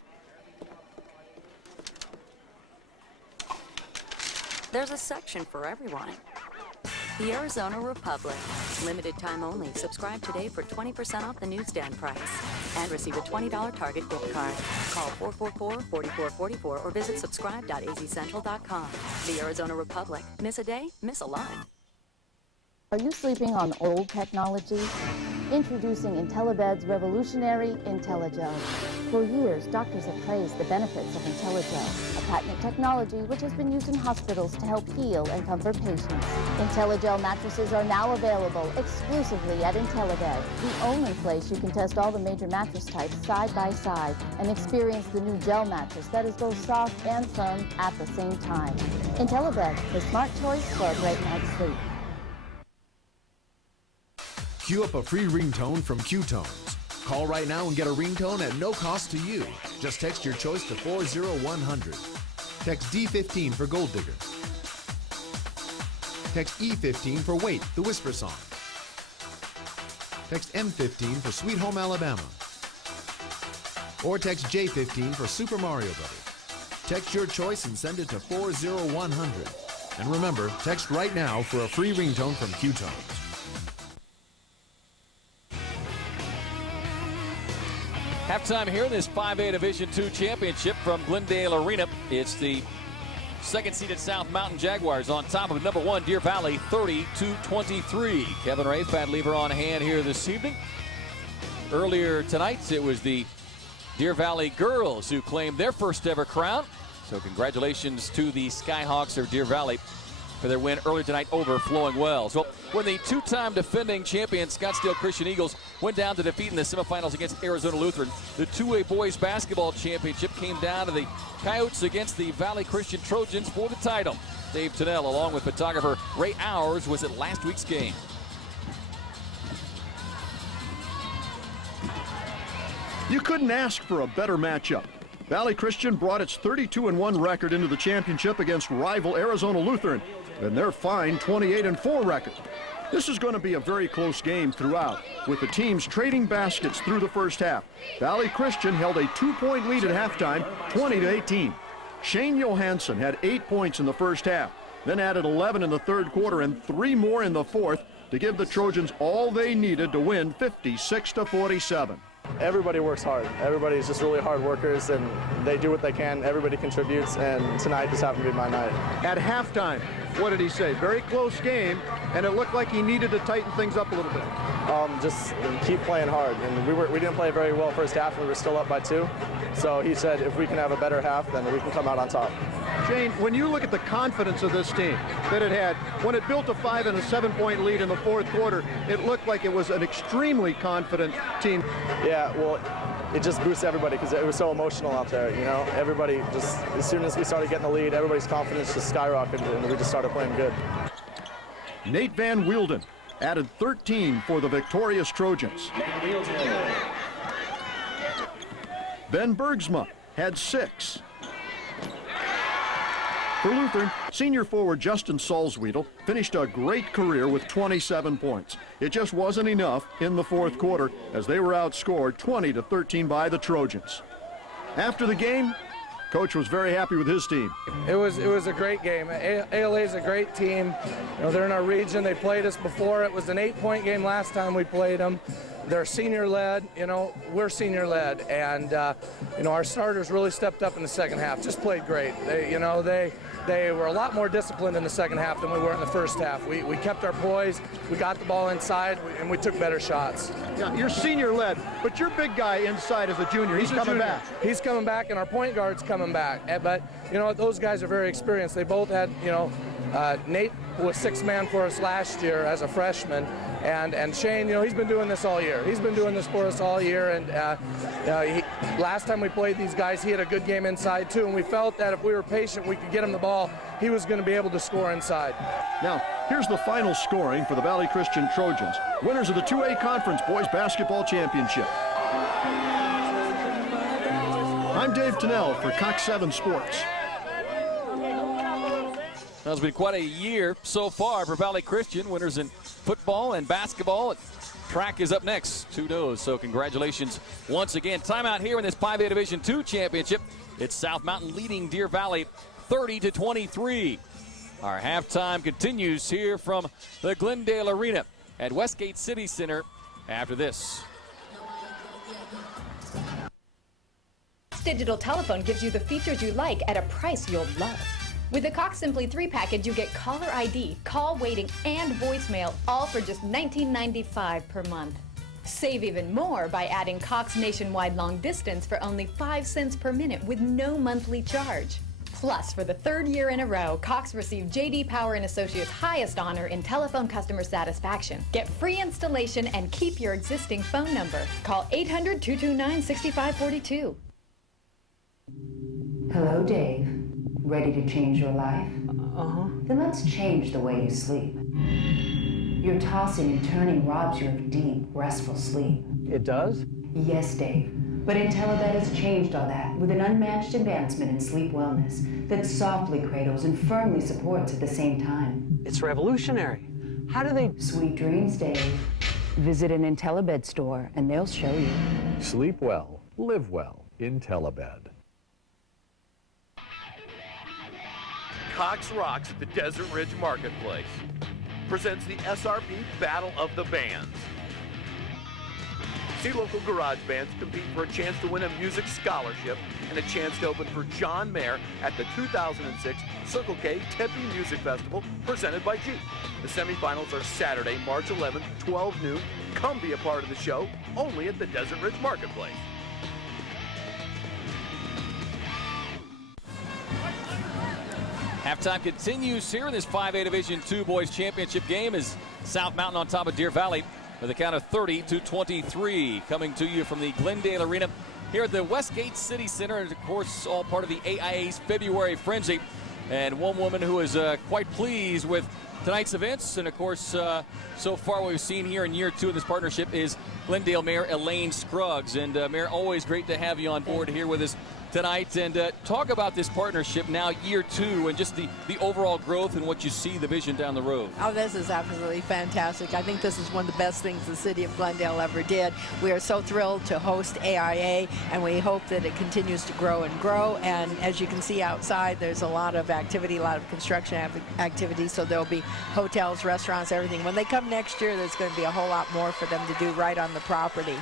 There's a section for everyone. The Arizona Republic. Limited time only. Subscribe today for 20% off the newsstand price. And receive a $20 Target gift card. Call 444-4444 or visit subscribe.azcentral.com. The Arizona Republic. Miss a day, miss a lot. Are you sleeping on old technology? Introducing IntelliBed's revolutionary IntelliGel. For years, doctors have praised the benefits of IntelliGel, a patented technology which has been used in hospitals to help heal and comfort patients. IntelliGel mattresses are now available exclusively at IntelliBed, the only place you can test all the major mattress types side by side and experience the new gel mattress that is both soft and firm at the same time. IntelliBed, the smart choice for a great night's sleep. Queue up a free ringtone from Q-Tones. Call right now and get a ringtone at no cost to you. Just text your choice to 40100. Text D15 for Gold Digger. Text E15 for Wait, the Whisper Song. Text M15 for Sweet Home Alabama. Or text J15 for Super Mario Brothers. Text your choice and send it to 40100. And remember, text right now for a free ringtone from Q-Tones. Halftime here in this 5A Division II championship from Glendale Arena. It's the second-seeded South Mountain Jaguars on top of number 1 Deer Valley, 30-23. Kevin Ray, Fat Lever on hand here this evening. Earlier tonight, it was the Deer Valley girls who claimed their first ever crown. So congratulations to the Skyhawks of Deer Valley for their win earlier tonight over Flowing Wells. Well, when the two-time defending champion Scottsdale Christian Eagles went down to defeat in the semifinals against Arizona Lutheran, the 2A boys basketball championship came down to the Coyotes against the Valley Christian Trojans for the title. Dave Tennell, along with photographer Ray Hours, was at last week's game. You couldn't ask for a better matchup. Valley Christian brought its 32-1 record into the championship against rival Arizona Lutheran and their fine 28-4 record. This is going to be a very close game throughout, with the teams trading baskets through the first half. Valley Christian held a 2-point lead at halftime, 20-18. Shane Johansson had 8 points in the first half, then added 11 in the third quarter and 3 more in the fourth to give the Trojans all they needed to win 56-47. Everybody works hard. Everybody's just really hard workers, and they do what they can. Everybody contributes, and tonight just happened to be my night. At halftime, what did he say? Very close game, and it looked like he needed to tighten things up a little bit. Just keep playing hard. And we didn't play very well first half, and we were still up by 2. So he said if we can have a better half, then we can come out on top. Shane, when you look at the confidence of this team that it had, when it built a 5 and a 7-point lead in the fourth quarter, it looked like it was an extremely confident team. Yeah, well, it just boosts everybody because it was so emotional out there, you know? Everybody just, as soon as we started getting the lead, everybody's confidence just skyrocketed, and we just started playing good. Nate Van Wielden added 13 for the victorious Trojans. Ben Bergsma had 6. For Lutheran, senior forward Justin Salzwedel finished a great career with 27 points. It just wasn't enough in the fourth quarter as they were outscored 20-13 by the Trojans. After the game, Coach was very happy with his team. It was a great game. ALA is a great team. You know, they're in our region. They played us before. It was an 8-point game last time we played them. They're senior-led. You know, we're senior-led, and you know, our starters really stepped up in the second half. Just played great. They were a lot more disciplined in the second half than we were in the first half. We kept our poise, we got the ball inside, and we took better shots. Yeah, you're senior-led, but your big guy inside is a junior. He's coming back. He's coming back, and our point guard's coming back. But, you know, those guys are very experienced. They both had, you know, Nate was 6th man for us last year as a freshman. And Shane, you know, he's been doing this all year. He's been doing this for us all year. And last time we played these guys, he had a good game inside, too. And we felt that if we were patient, we could get him the ball. He was going to be able to score inside. Now, here's the final scoring for the Valley Christian Trojans, winners of the 2A Conference Boys Basketball Championship. I'm Dave Tennell for Cox 7 Sports. Well, it's been quite a year so far for Valley Christian. Winners in football and basketball. Track is up next. 2-0. So congratulations once again. Timeout here in this 5A Division II championship. It's South Mountain leading Deer Valley 30-23. Our halftime continues here from the Glendale Arena at Westgate City Center after this. Digital telephone gives you the features you like at a price you'll love. With the Cox Simply 3 package, you get caller ID, call waiting, and voicemail, all for just $19.95 per month. Save even more by adding Cox Nationwide Long Distance for only 5 cents per minute with no monthly charge. Plus, for the 3rd year in a row, Cox received J.D. Power & Associates' highest honor in telephone customer satisfaction. Get free installation and keep your existing phone number. Call 800-229-6542. Hello, Dave. Ready to change your life? Then let's change the way you sleep. Your tossing and turning robs you of deep, restful sleep. It does? Yes, Dave. But IntelliBed has changed all that with an unmatched advancement in sleep wellness that softly cradles and firmly supports at the same time. It's revolutionary. How do they... Sweet dreams, Dave. Visit an IntelliBed store and they'll show you. Sleep well, live well. IntelliBed. Cox Rocks at the Desert Ridge Marketplace presents the SRP Battle of the Bands. See local garage bands compete for a chance to win a music scholarship and a chance to open for John Mayer at the 2006 Circle K Tempe Music Festival presented by Jeep. The semifinals are Saturday, March 11th, 12 noon. Come be a part of the show, only at the Desert Ridge Marketplace. Halftime continues here in this 5A Division II Boys Championship game as South Mountain on top of Deer Valley with a count of 30-23. Coming to you from the Glendale Arena here at the Westgate City Center, and of course all part of the AIA's February Frenzy. And one woman who is quite pleased with tonight's events, and of course so far what we've seen here in year 2 of this partnership, is Glendale Mayor Elaine Scruggs. And Mayor, always great to have you on board here with us tonight, and talk about this partnership now, year 2, and just the overall growth and what you see the vision down the road. Oh, this is absolutely fantastic. I think this is one of the best things the city of Glendale ever did. We are so thrilled to host AIA, and we hope that it continues to grow and grow. And as you can see outside, there's a lot of activity, a lot of construction activity, so there'll be hotels, restaurants, everything. When they come next year, there's going to be a whole lot more for them to do right on the property.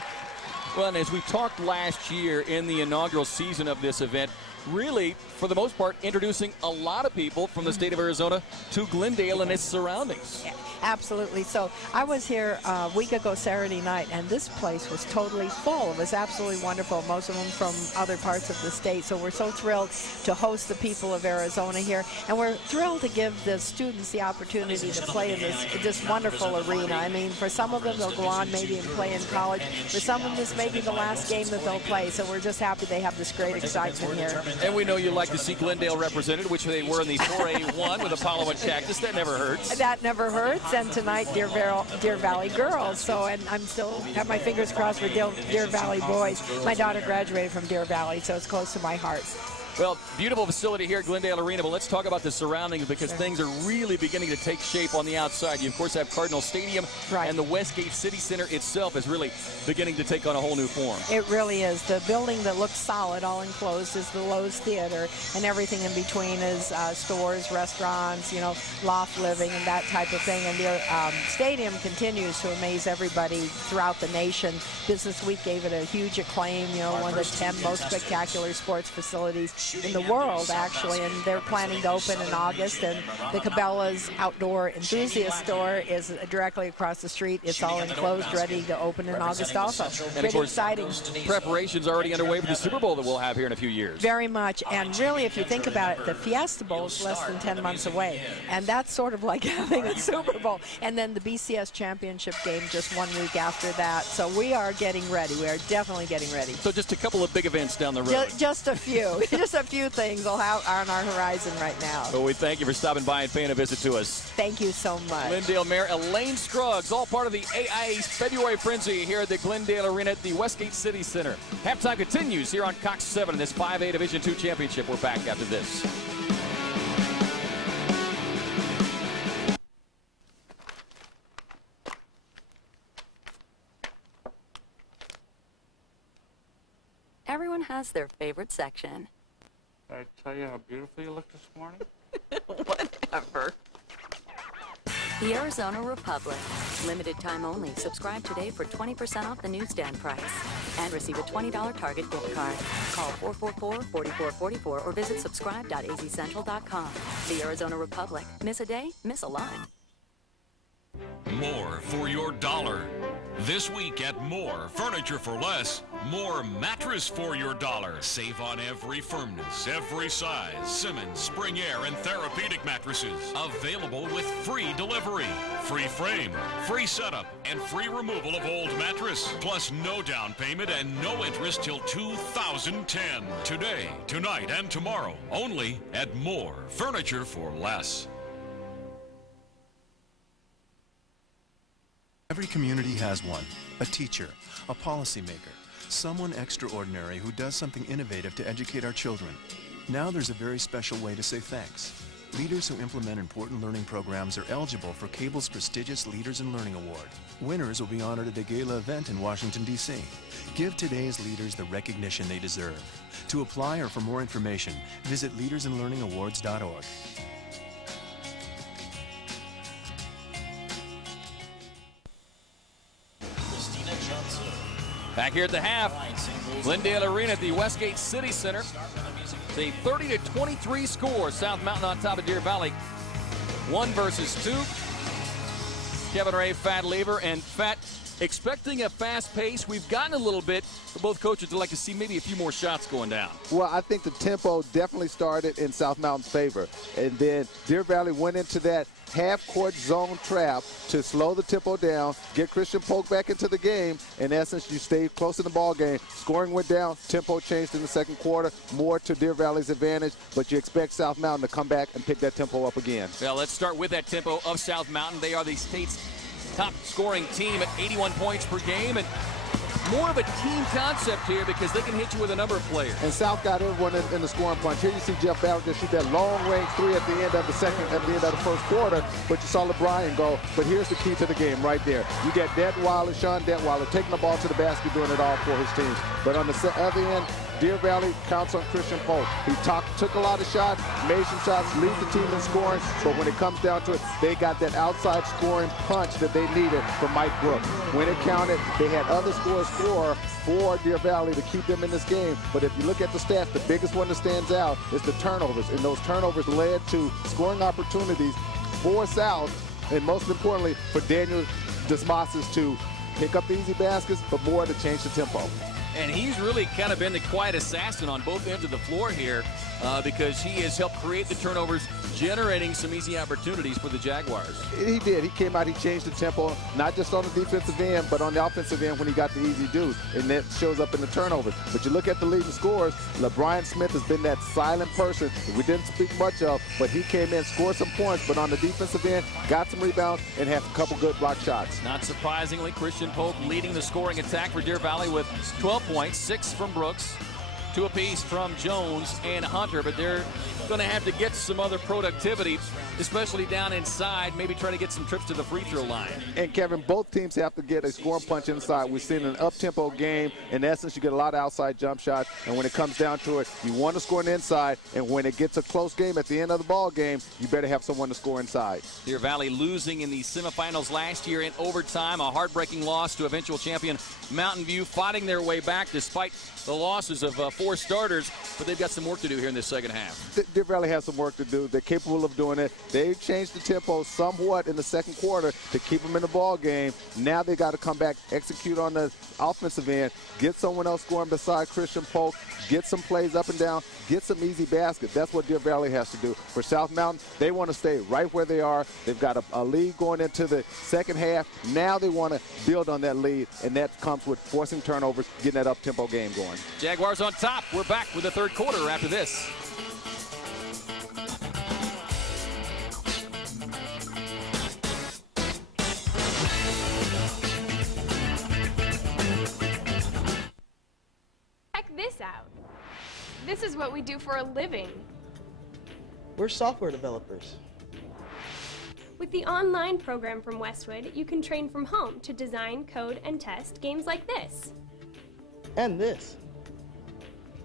Well, and as we talked last year in the inaugural season of this event, really, for the most part, introducing a lot of people from the state of Arizona to Glendale and its surroundings. Yeah, absolutely. So I was here a week ago Saturday night, and this place was totally full. It was absolutely wonderful, most of them from other parts of the state. So we're so thrilled to host the people of Arizona here, and we're thrilled to give the students the opportunity to play in this wonderful arena. I mean, for some of them, they'll go on maybe and play in college. For some of them, this may be the last game that they'll play. So we're just happy they have this great excitement here. And we know you like to see Glendale represented, which they were in the 4A1 with Apollo and Cactus. That never hurts. That never hurts. And tonight, Deer Valley girls. So, and I'm still have my fingers crossed for Deer Valley boys. My daughter graduated from Deer Valley, so it's close to my heart. Well, beautiful facility here at Glendale Arena, but let's talk about the surroundings, because things are really beginning to take shape on the outside. You, of course, have Cardinal Stadium, and the Westgate City Center itself is really beginning to take on a whole new form. It really is. The building that looks solid, all enclosed, is the Lowe's Theater, and everything in between is stores, restaurants, you know, loft living, and that type of thing. And the stadium continues to amaze everybody throughout the nation. Business Week gave it a huge acclaim, you know, one of the 10 most spectacular sports facilities in the world, actually, and they're planning to open in August. And the Cabela's Outdoor Enthusiast store is directly across the street. It's all enclosed, ready to open in August also. And of course, exciting. Preparations already underway for the Super Bowl that we'll have here in a few years. Very much, and really, if you think about it, the Fiesta Bowl is less than 10 months away, and that's sort of like having a Super Bowl. And then the BCS Championship game just 1 week after that. So we are getting ready. We are definitely getting ready. So just a couple of big events down the road. Just a few. Just a few things are on our horizon right now. Well, we thank you for stopping by and paying a visit to us. Thank you so much. Glendale Mayor Elaine Scruggs, all part of the AIA's February Frenzy here at the Glendale Arena at the Westgate City Center. Halftime continues here on Cox 7 in this 5A Division II championship. We're back after this. Everyone has their favorite section. Did I tell you how beautiful you look this morning? What? Whatever. The Arizona Republic. Limited time only. Subscribe today for 20% off the newsstand price. And receive a $20 Target gift card. Call 444-4444 or visit subscribe.azcentral.com. The Arizona Republic. Miss a day, miss a lot. More for your dollar. This week at More Furniture for Less, more mattress for your dollar. Save on every firmness, every size, Simmons, Spring Air, and Therapeutic mattresses. Available with free delivery, free frame, free setup, and free removal of old mattress. Plus no down payment and no interest till 2010. Today, tonight, and tomorrow. Only at More Furniture for Less. Every community has one, a teacher, a policymaker, someone extraordinary who does something innovative to educate our children. Now there's a very special way to say thanks. Leaders who implement important learning programs are eligible for cable's prestigious Leaders in Learning Award. Winners will be honored at a gala event in Washington, D.C. Give today's leaders the recognition they deserve. To apply or for more information, visit leadersinlearningawards.org. Back here at the half, Glendale Arena at the Westgate City Center. It's a 30-23 score. South Mountain on top of Deer Valley. 1 versus 2. Kevin Ray, Fat Lever, and Fat expecting a fast pace. We've gotten a little bit, but both coaches would like to see maybe a few more shots going down. Well, I think the tempo definitely started in South Mountain's favor. And then Deer Valley went into that half-court zone trap to slow the tempo down, get Christian Polk back into the game. In essence, you stayed close in the ball game. Scoring went down. Tempo changed in the second quarter, more to Deer Valley's advantage. But you expect South Mountain to come back and pick that tempo up again. Well, let's start with that tempo of South Mountain. They are the state's top scoring team at 81 points per game, and more of a team concept here because they can hit you with a number of players. And South got everyone in the scoring punch. Here you see Jeff Barrett just shoot that long-range three at the end of the first quarter, but you saw LeBron go. But here's the key to the game right there. You got Deadwiler, Shawn Deadwiler, taking the ball to the basket, doing it all for his team. But on the other end, Deer Valley counts on Christian Polk. He took a lot of shots, made some shots, lead the team in scoring, but when it comes down to it, they got that outside scoring punch that they needed from Mike Brooks. When it counted, they had other scorers score for Deer Valley to keep them in this game. But if you look at the stats, the biggest one that stands out is the turnovers, and those turnovers led to scoring opportunities for South, and most importantly, for Daniel Desmasis to pick up the easy baskets, but more to change the tempo. And he's really kind of been the quiet assassin on both ends of the floor here because he has helped create the turnovers, generating some easy opportunities for the Jaguars. He did. He came out, he changed the tempo, not just on the defensive end, but on the offensive end when he got the easy dudes. And that shows up in the turnovers. But you look at the leading scorers, LeBron Smith has been that silent person that we didn't speak much of, but he came in, scored some points, but on the defensive end, got some rebounds and had a couple good block shots. Not surprisingly, Christian Polk leading the scoring attack for Deer Valley with 12 points, 6 from Brooks, 2 apiece from Jones and Hunter, but they're going to have to get some other productivity, especially down inside, maybe try to get some trips to the free throw line. And Kevin, both teams have to get a scoring punch inside. We've seen an up-tempo game. In essence, you get a lot of outside jump shots, and when it comes down to it, you want to score on the inside, and when it gets a close game at the end of the ball game, you better have someone to score inside. Deer Valley losing in the semifinals last year in overtime, a heartbreaking loss to eventual champion Mountain View, fighting their way back despite the losses of 4 starters, but they've got some work to do here in this second half. Deer Valley has some work to do. They're capable of doing it. They changed the tempo somewhat in the second quarter to keep them in the ball game. Now they got to come back, execute on the offensive end, get someone else scoring beside Christian Polk, get some plays up and down, get some easy baskets. That's what Deer Valley has to do. For South Mountain, they want to stay right where they are. They've got a lead going into the second half. Now they want to build on that lead, and that comes with forcing turnovers, getting that up-tempo game going. Jaguars on top. We're back with the third quarter after this. Check this out. This is what we do for a living. We're software developers. With the online program from Westwood, you can train from home to design, code, and test games like this. And this.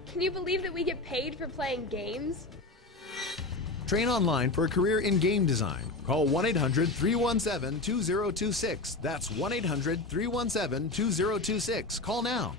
Can you believe that we get paid for playing games? Train online for a career in game design. Call 1-800-317-2026. That's 1-800-317-2026. Call now.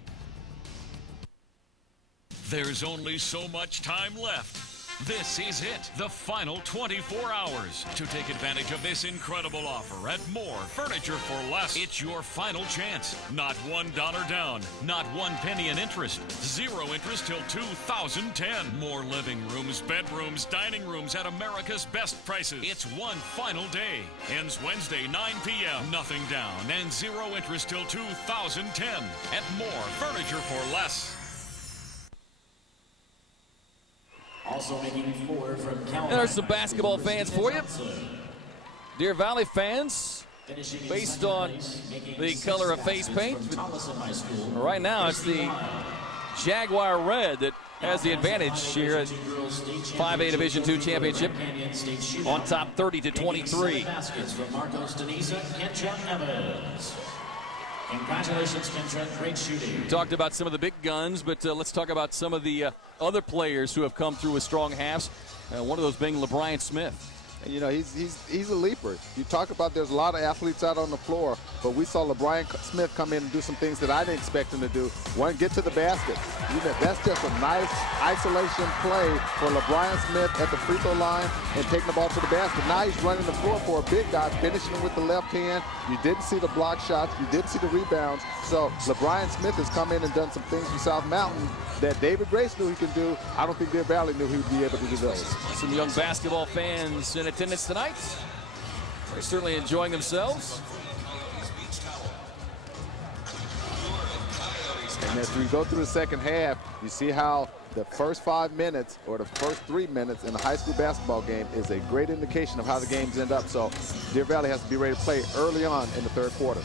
There's only so much time left. This is it, the final 24 hours. To take advantage of this incredible offer at More Furniture for Less, it's your final chance. Not $1 down, not 1 penny in interest, 0 interest till 2010. More living rooms, bedrooms, dining rooms at America's best prices. It's one final day. Ends Wednesday, 9 p.m. Nothing down and 0 interest till 2010 at More Furniture for Less. Also making floor from And there's some basketball fans for you. Deer Valley fans, based on the color of face paint. Right now, it's the Jaguar Red that has the advantage here at 5A Division II Championship. On top 30-23. Baskets from Marcos Denisa and John Evans. Congratulations, Kendra. Great shooting. We talked about some of the big guns, but let's talk about some of the other players who have come through with strong halves. One of those being LeBron Smith. And, you know, he's a leaper. You talk about there's a lot of athletes out on the floor, but we saw LeBron Smith come in and do some things that I didn't expect him to do. One, get to the basket. You know, that's just a nice isolation play for LeBron Smith at the free throw line and taking the ball to the basket. Now he's running the floor for a big guy, finishing with the left hand. You didn't see the block shots. You didn't see the rebounds. So LeBron Smith has come in and done some things for South Mountain that David Grace knew he could do. I don't think Deer Valley knew he would be able to do those. Some young basketball fans in attendance tonight. They're certainly enjoying themselves. And as we go through the second half, you see how the first 5 minutes or the first 3 minutes in a high school basketball game is a great indication of how the games end up. So Deer Valley has to be ready to play early on in the third quarter.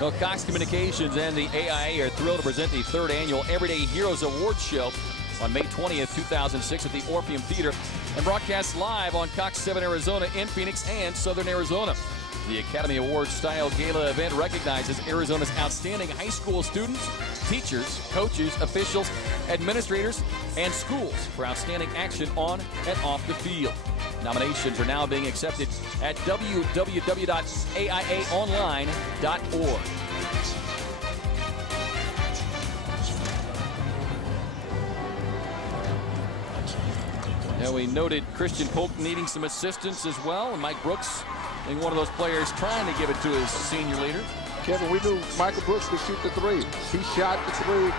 Well, Cox Communications and the AIA are thrilled to present the third annual Everyday Heroes Awards Show on May 20th, 2006 at the Orpheum Theater and broadcast live on Cox 7 Arizona in Phoenix and Southern Arizona. The Academy Awards style gala event recognizes Arizona's outstanding high school students, teachers, coaches, officials, administrators, and schools for outstanding action on and off the field. Nominations are now being accepted at www.aiaonline.org. Now we noted Christian Polk needing some assistance as well, and Mike Brooks being one of those players trying to give it to his senior leader. Kevin, we knew Michael Brooks could shoot the three. He shot the three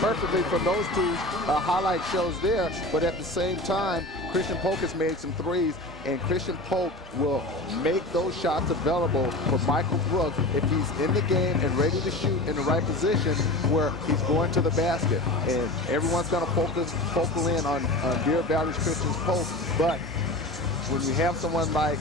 perfectly from those two highlight shows there, but at the same time, Christian Polk has made some threes, and Christian Polk will make those shots available for Michael Brooks if he's in the game and ready to shoot in the right position where he's going to the basket. And everyone's going to focal in on Deer Valley's Christian Polk, but when you have someone like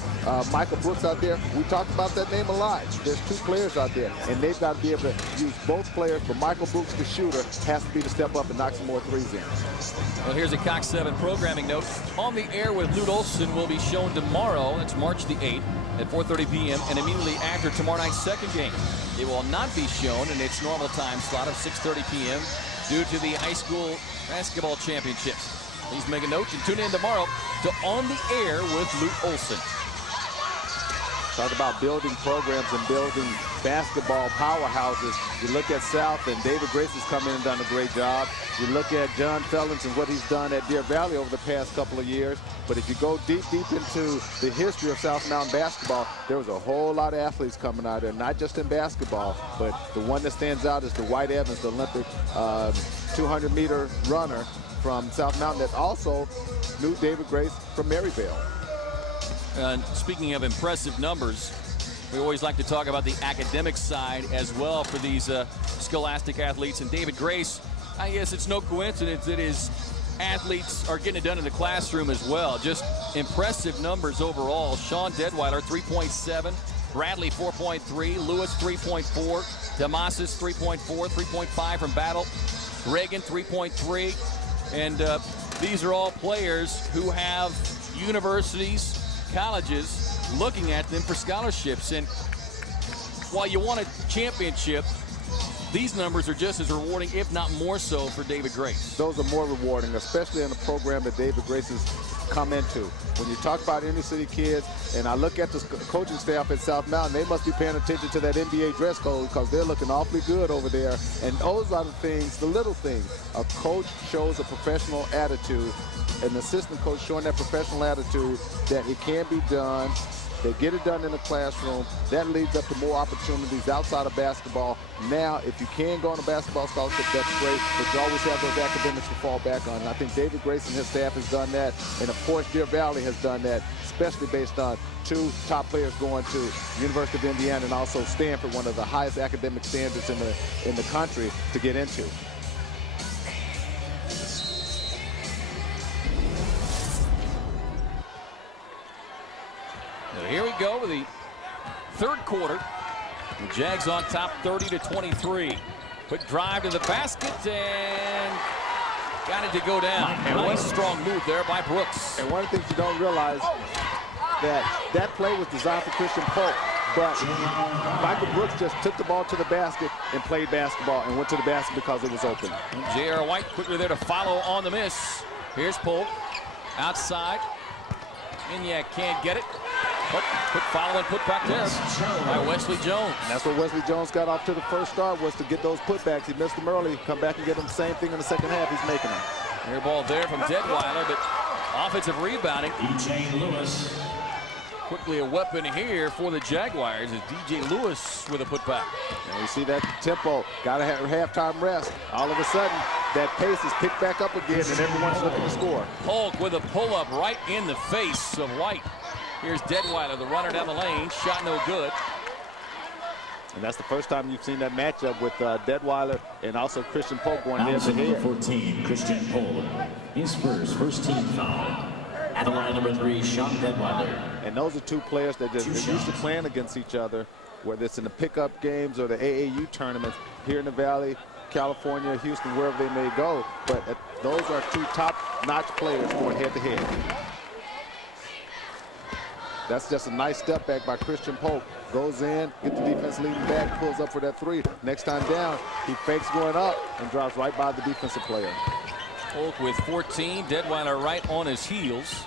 Michael Brooks out there, we talked about that name a lot. There's two players out there, and they've got to be able to use both players, but Michael Brooks, the shooter, has to be to step up and knock some more threes in. Well, here's a Cox 7 programming note. On the Air with Lute Olson will be shown tomorrow. It's March the 8th at 4:30 p.m. and immediately after tomorrow night's second game. It will not be shown in its normal time slot of 6:30 p.m. due to the high school basketball championships. Please make a note and tune in tomorrow to On the Air with Lute Olson. Talk about building programs and building basketball powerhouses. You look at South, and David Grace has come in and done a great job. You look at John Fellins and what he's done at Deer Valley over the past couple of years. But if you go deep into the history of South Mountain basketball, there was a whole lot of athletes coming out there, not just in basketball, but the one that stands out is the White Evans, the Olympic 200-meter runner from South Mountain that also knew David Grace from Maryvale. And speaking of impressive numbers, we always like to talk about the academic side as well for these scholastic athletes. And David Grace, I guess it's no coincidence that his athletes are getting it done in the classroom as well. Just impressive numbers overall. Shawn Deadwiler, 3.7. Bradley, 4.3. Lewis, 3.4. Damasis, 3.4. 3.5 from Battle. Reagan, 3.3. And these are all players who have universities, colleges looking at them for scholarships. And while you want a championship, these numbers are just as rewarding, if not more so, for David Grace. Those are more rewarding, especially in a program that David Grace has come into. When you talk about inner city kids, and I look at the coaching staff at South Mountain, they must be paying attention to that NBA dress code because they're looking awfully good over there. And those are the things, the little things. A coach shows a professional attitude, an assistant coach showing that professional attitude that it can be done. They get it done in the classroom. That leads up to more opportunities outside of basketball. Now, if you can go on a basketball scholarship, that's great, but you always have those academics to fall back on. And I think David Grace and his staff has done that. And, of course, Deer Valley has done that, especially based on 2 top players going to University of Indiana and also Stanford, one of the highest academic standards in the country to get into. Here we go with the third quarter. The Jags on top 30-23. Quick drive to the basket and got it to go down. And nice strong move there by Brooks. And one of the things you don't realize that play was designed for Christian Polk, but Michael Brooks just took the ball to the basket and played basketball and went to the basket because it was open. J.R. White quickly there to follow on the miss. Here's Polk outside. Minyak can't get it. But quick follow and put back there by Wesley Jones. And that's what Wesley Jones got off to the first start, was to get those putbacks. He missed them early. Come back and get them the same thing in the second half. He's making them. Air ball there from Deadwiler, but offensive rebounding. DJ Lewis. Quickly a weapon here for the Jaguars is DJ Lewis with a putback. And you see that tempo. Got to have a halftime rest. All of a sudden, that pace is picked back up again, and everyone's looking to score. Polk with a pull-up right in the face of White. Here's Deadwiler, the runner down the lane. Shot no good. And that's the first time you've seen that matchup with Deadwiler and also Christian Polk going head-to-head. 14, Christian Polk. His first team foul. At the line number 3, Shawn Deadwiler. And those are two players that just used to playing against each other, whether it's in the pickup games or the AAU tournaments here in the Valley, California, Houston, wherever they may go. But those are two top-notch players going head-to-head. That's just a nice step back by Christian Polk. Goes in, get the defense leading back, pulls up for that three. Next time down, he fakes going up and drops right by the defensive player. Polk with 14, Deadwiler right on his heels.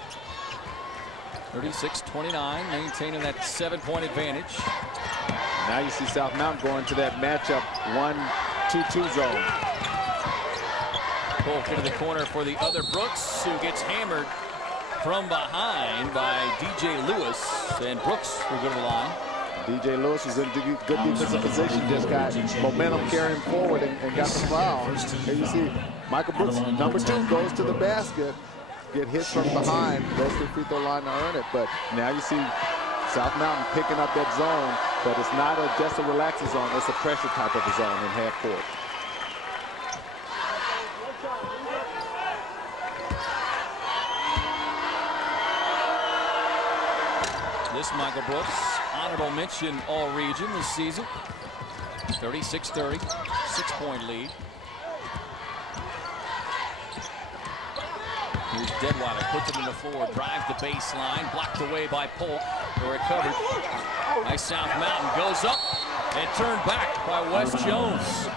36-29, maintaining that 7-point advantage. Now you see South Mountain going to that matchup 1-2-2 zone. Polk into the corner for the other Brooks, who gets hammered from behind by DJ Lewis, and Brooks will go to the line. DJ Lewis was in good defensive position, just got momentum carrying forward and got the foul. And you see Michael Brooks, number 2, goes to the basket, get hit from behind, goes to the free throw line to earn it. But now you see South Mountain picking up that zone, but it's not just a relaxing zone, it's a pressure type of a zone in half court. This Michael Brooks, honorable mention all-region this season. 36-30, 6-point lead. Here's Deadwiler, puts it on the floor, drives the baseline, blocked away by Polk. Recovered by South Mountain, goes up and turned back by Wes Jones.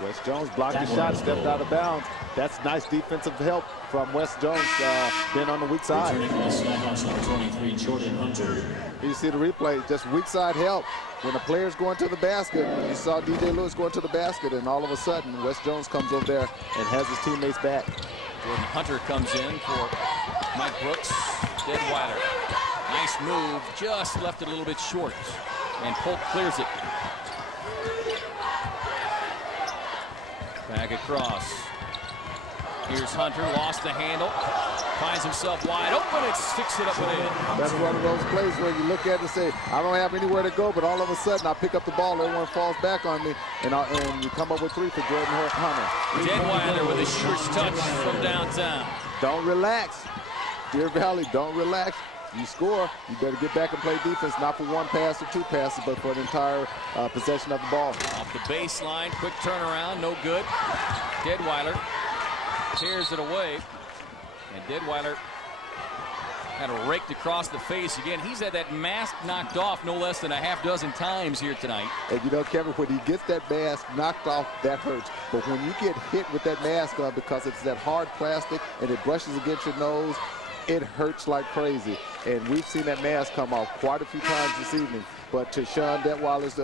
Wes Jones blocked the shot, stepped out of bounds. That's nice defensive help from Wes Jones, being on the weak side. You see the replay, just weak side help. When the player's going to the basket, you saw DJ Lewis going to the basket, and all of a sudden, Wes Jones comes over there and has his teammates back. Jordan Hunter comes in for Mike Brooks. Deadwiler, nice move, just left it a little bit short, and Polk clears it. Back across. Here's Hunter, lost the handle, finds himself wide open, and sticks it up and in. That's one of those plays where you look at it and say, I don't have anywhere to go, but all of a sudden I pick up the ball, everyone falls back on me, and you come up with 3 for Jordan Hunter. Deadwiler with a shooter's touch from downtown. Don't relax. Deer Valley, don't relax. You score, you better get back and play defense, not for 1 pass or 2 passes, but for an entire possession of the ball. Off the baseline, quick turnaround, no good. Deadwiler tears it away, and Deadwiler had a raked across the face again. He's had that mask knocked off no less than a half dozen times here tonight. And you know, Kevin, when he gets that mask knocked off, that hurts. But when you get hit with that mask on, because it's that hard plastic and it brushes against your nose, it hurts like crazy. And we've seen that mask come off quite a few times this evening. But to Shawn Deadwiler's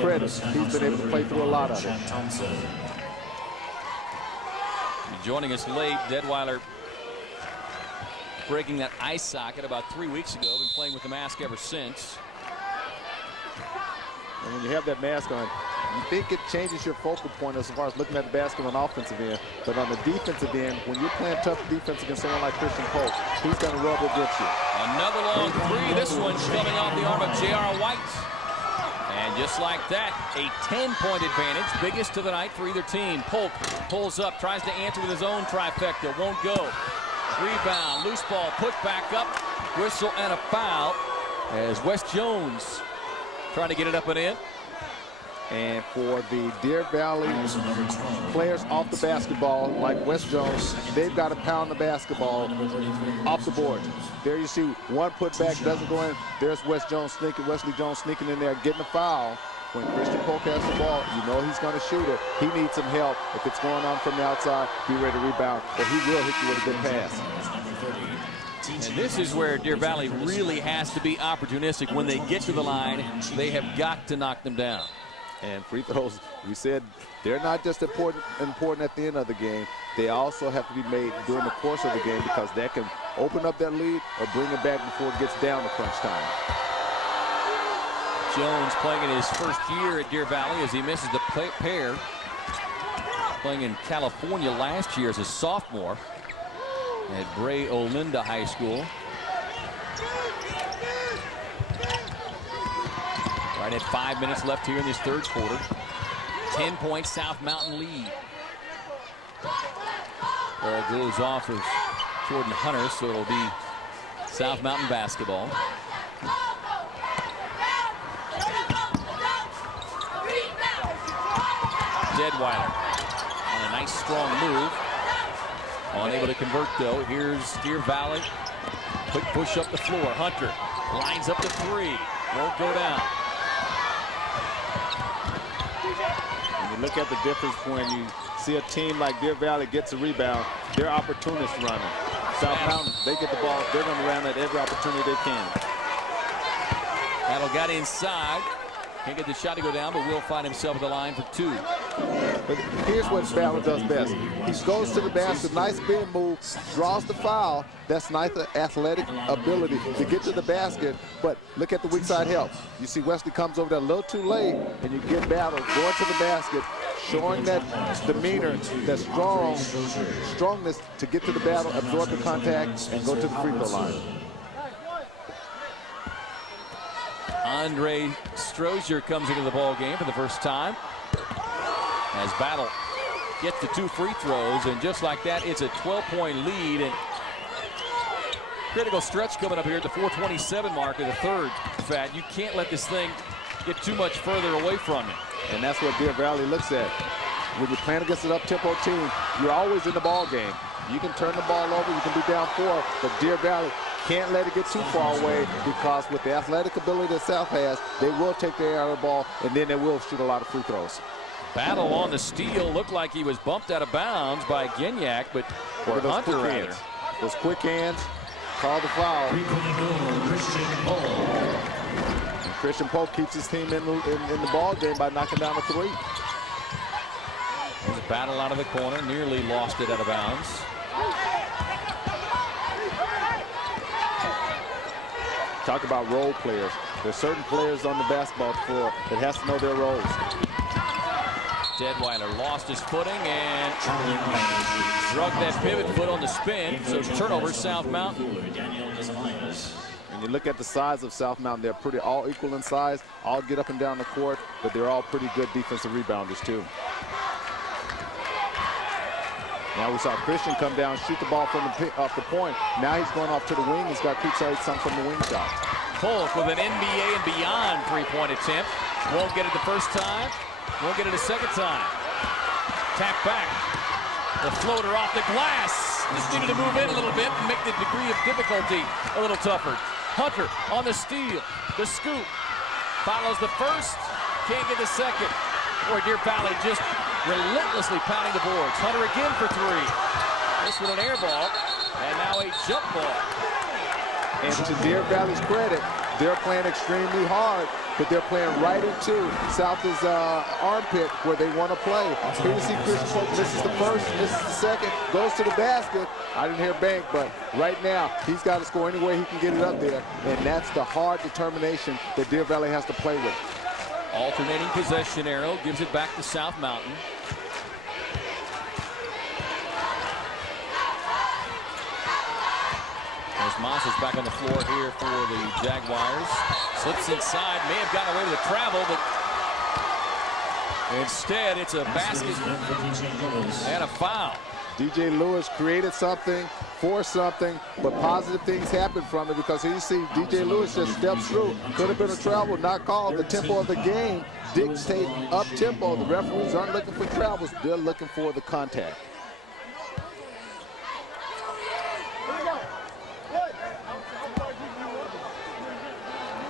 credit, he's been able to play through a lot of it. Joining us late, Deadwiler breaking that eye socket about 3 weeks ago. Been playing with the mask ever since. And when you have that mask on, you think it changes your focal point as far as looking at the basket on the offensive end. But on the defensive end, when you're playing tough defense against someone like Christian Polk, he's going to rub against you. Another long three. This one's coming off the arm of J.R. White. And just like that, a 10-point advantage, biggest of the night for either team. Polk pulls up, tries to answer with his own trifecta, won't go. Rebound, loose ball, put back up, whistle and a foul as West Jones trying to get it up and in. And for the Deer Valley players off the basketball, like West Jones, they've got to pound the basketball off the board. There you see one putback doesn't go in. There's Wesley Jones sneaking in there, getting a foul. When Christian Polk has the ball, you know he's going to shoot it. He needs some help. If it's going on from the outside, be ready to rebound. But he will hit you with a good pass. And this is where Deer Valley really has to be opportunistic. When they get to the line, they have got to knock them down. And free throws, we said, they're not just important at the end of the game. They also have to be made during the course of the game because that can open up that lead or bring it back before it gets down to crunch time. Jones playing in his first year at Deer Valley as he misses the pair. Playing in California last year as a sophomore at Bray Olinda High School. Right at 5 minutes left here in this third quarter. 10-point South Mountain lead. Ball goes off of Jordan Hunter, so it'll be South Mountain basketball. Deadwiler on a nice strong move. Unable to convert though. Here's Deer Valley. Quick push up the floor. Hunter lines up the three. Won't go down. When you look at the difference when you see a team like Deer Valley gets a rebound, they're opportunists running. South Mountain, they get the ball, they're going to run at every opportunity they can. Battle got inside. Can't get the shot to go down, but will find himself at the line for two. But here's what Battle does best. He goes to the basket, nice spin move, draws the foul. That's nice athletic ability to get to the basket, but look at the weak side help. You see Wesley comes over there a little too late, and you get Battle going to the basket, showing that demeanor, that strongness to get to the battle, absorb the contact, and go to the free throw line. Andre Strozier comes into the ball game for the first time as Battle gets the two free throws, and just like that, it's a 12-point lead. And critical stretch coming up here at the 4:27 mark of the third. Fat, you can't let this thing get too much further away from you. And that's what Deer Valley looks at. When you're playing against an up-tempo team, you're always in the ball game. You can turn the ball over, you can be down 4, but Deer Valley can't let it get too far away, because with the athletic ability that South has, they will take their eye out of the ball, and then they will shoot a lot of free throws. Battle on the steal. Looked like he was bumped out of bounds by Gignac, but or Hunter rather. Those quick hands, call the foul. And Christian Polk keeps his team in the ball game by knocking down a three. There's Battle out of the corner, nearly lost it out of bounds. Talk about role players. There's certain players on the basketball floor that has to know their roles. Deadwiler lost his footing and drug that pivot foot on the spin. So turnover, South Mountain. And you look at the size of South Mountain, they're pretty all equal in size, all get up and down the court, but they're all pretty good defensive rebounders too. Now we saw Christian come down, shoot the ball from off the point. Now he's going off to the wing. He's got to keep some from the wing shot. Polk with an NBA and beyond three-point attempt. Won't get it the first time. Won't get it a second time. Tap back. The floater off the glass. Just needed to move in a little bit and make the degree of difficulty a little tougher. Hunter on the steal. The scoop. Follows the first. Can't get the second. Boy, Deer Valley just relentlessly pounding the boards. Hunter again for three. This one an air ball. And now a jump ball. And to Deer Valley's credit, they're playing extremely hard, but they're playing right into South's armpit where they want to play. Here you see Christian Polk misses the first, misses the second, goes to the basket. I didn't hear bank, but right now he's got to score any way he can get it up there, and that's the hard determination that Deer Valley has to play with. Alternating possession arrow gives it back to South Mountain. As Moss is back on the floor here for the Jaguars. Slips inside, may have gotten away with a travel, but instead it's a basket and a foul. DJ Lewis created something, forced something, but positive things happened from it, because here you see DJ Lewis just steps through. Could have been a travel, not called. The tempo of the game dictate up tempo. The referees aren't looking for travels, they're looking for the contact.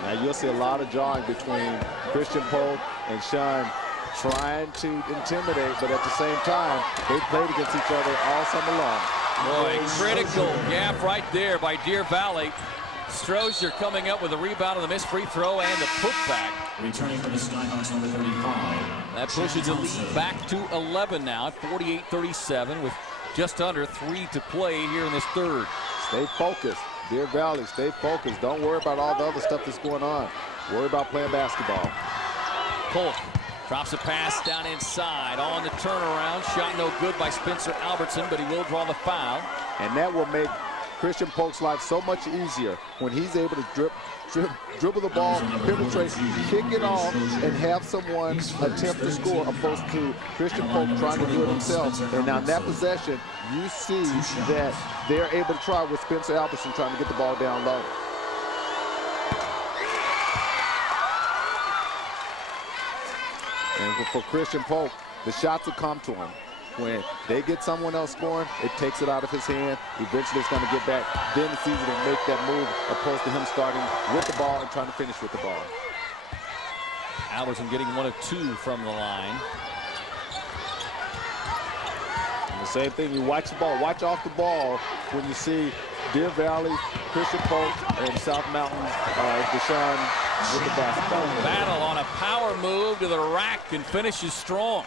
Now you'll see a lot of jawing between Christian Polk and Shawn, trying to intimidate, but at the same time, they played against each other all summer long. Boy, critical gap right there by Deer Valley. Strozier coming up with a rebound on the missed free throw and the putback. Returning for the Skyhawks, number 35. That pushes the lead back to 11 now at 48-37 with just under 3 to play here in this third. Stay focused. Deer Valley, stay focused. Don't worry about all the other stuff that's going on. Worry about playing basketball. Polk drops a pass down inside on the turnaround. Shot no good by Spencer Albertson, but he will draw the foul. And that will make Christian Polk's life so much easier when he's able to dribble the ball, penetrate, kick it off, and have someone attempt to score, opposed to Christian Polk trying to do it himself. And now in that possession, you see that they're able to try with Spencer Albertson trying to get the ball down low. And for Christian Polk, the shots will come to him. When they get someone else scoring, it takes it out of his hand. Eventually it's going to get back. Then it's easy to make that move, opposed to him starting with the ball and trying to finish with the ball. Albertson getting 1 of 2 from the line. And the same thing, you watch the ball, watch off the ball when you see Deer Valley, Christian Polk, and South Mountain, Deshaun with the basketball. Battle on a power move to the rack and finishes strong.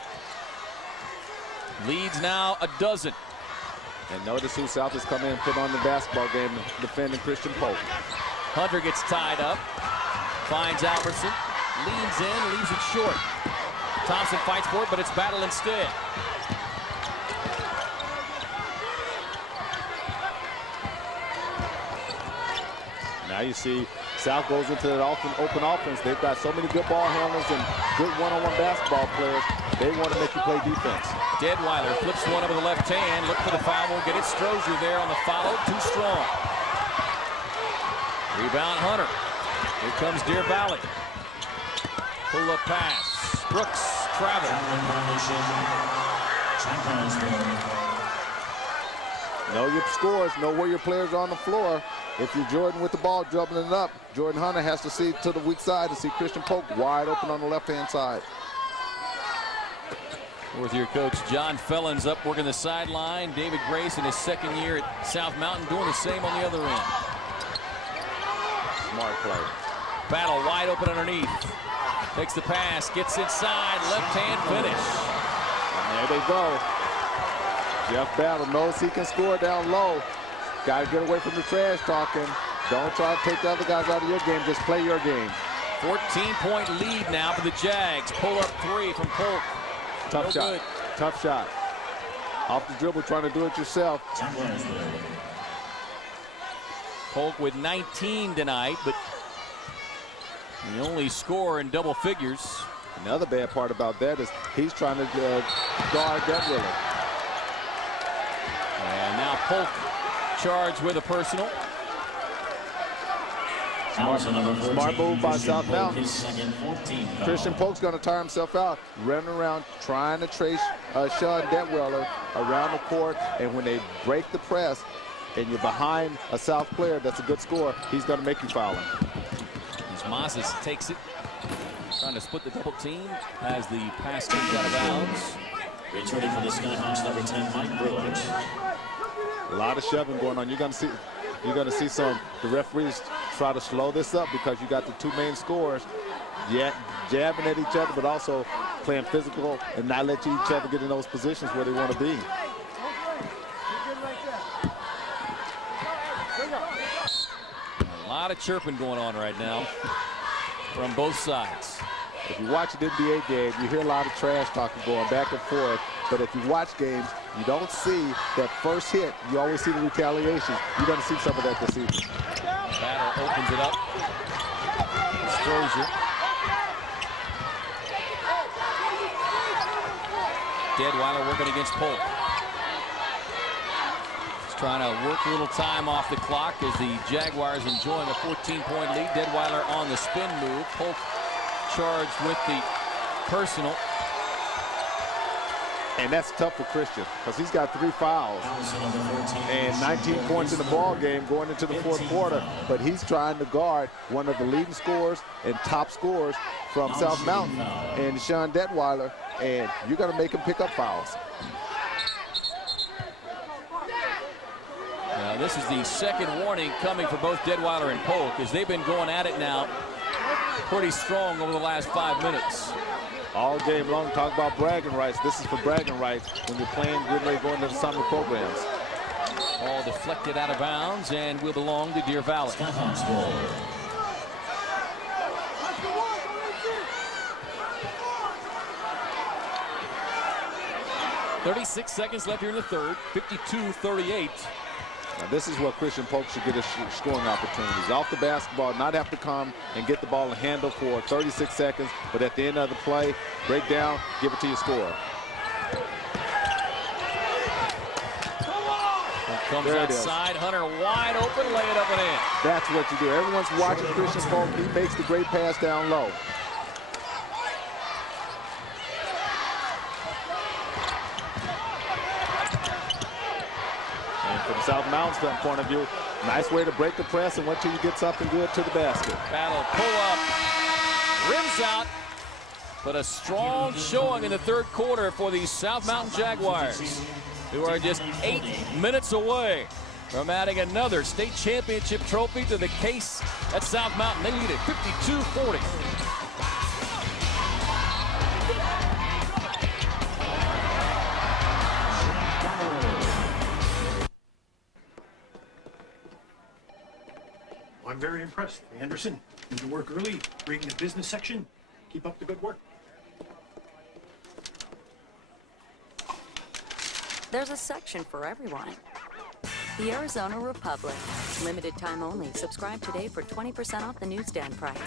Leads now a dozen. And notice who South has come in and put on the basketball game, defending Christian Polk. Hunter gets tied up, finds Albertson, leans in, leaves it short. Thompson fights for it, but it's Battle instead. Now you see South goes into that open offense. They've got so many good ball handlers and good one-on-one basketball players. They want to make you play defense. Deadwiler flips one over the left hand. Look for the foul. Won't get it. Strozier there on the follow. Too strong. Rebound Hunter. Here comes Deer Valley. Pull-up pass. Brooks travel. Know your scores. Know where your players are on the floor. If you're Jordan with the ball, dribbling it up, Jordan Hunter has to see to the weak side to see Christian Polk wide open on the left-hand side. Fourth-year coach John Felons up working the sideline. David Grace in his second year at South Mountain doing the same on the other end. Smart play. Battle wide open underneath. Takes the pass, gets inside, left-hand finish. And there they go. Jeff Battle knows he can score down low. Got to get away from the trash talking. Don't try to take the other guys out of your game. Just play your game. 14-point lead now for the Jags. Pull up 3 from Polk. Tough shot. Good. Tough shot. Off the dribble, trying to do it yourself. Polk with 19 tonight, but he only score in double figures. And the other bad part about that is he's trying to guard Deadwiler. And now Polk charged with a personal. Smart move by South Mountain. Christian Polk's going to tire himself out, running around trying to trace Shawn Deadwiler around the court. And when they break the press and you're behind a South player that's a good scorer, he's going to make you foul him. As Moses takes it, trying to split the double team as the pass comes out of bounds. Returning for the Skyhawks, number 10, Mike Brooks. A lot of shoving going on. You're going to see the referees try to slow this up because you got the two main scorers jabbing at each other, but also playing physical and not let each other get in those positions where they want to be. A lot of chirping going on right now from both sides. If you watch an NBA game, you hear a lot of trash talking going back and forth. But if you watch games, you don't see that first hit. You always see the retaliation. You're going to see some of that this evening. Battle opens it up. Strozier. Deadwiler working against Polk. He's trying to work a little time off the clock as the Jaguars enjoying a 14-point lead. Deadwiler on the spin move. Polk charged with the personal. And that's tough for Christian because he's got 3 fouls and 19 points in the ball game going into the fourth quarter. But he's trying to guard one of the leading scorers and top scorers from South Mountain and Shawn Deadwiler, and you're going to make him pick up fouls. Now, this is the second warning coming for both Deadwiler and Polk as they've been going at it now pretty strong over the last 5 minutes. All game long, talk about bragging rights. This is for bragging rights when you're playing when they go into the summer programs. All deflected out of bounds and will belong to Deer Valley. 36 seconds left here in the third. 52-38. Now this is where Christian Polk should get his scoring opportunities. Off the basketball, not have to come and get the ball and handle for 36 seconds, but at the end of the play, break down, give it to your scorer. Comes outside, Hunter wide open, lay it up and in. That's what you do. Everyone's watching Christian Polk. He makes the great pass down low. From South Mountain's point of view, nice way to break the press and wait till you get something good to the basket. Battle, pull up, rims out, but a strong showing in the third quarter for the South Mountain Jaguars, who are just 8 minutes away from adding another state championship trophy to the case at South Mountain. They lead it 52-40. I'm very impressed. Anderson, need to work early, bring the business section. Keep up the good work. There's a section for everyone. The Arizona Republic. Limited time only. Subscribe today for 20% off the newsstand price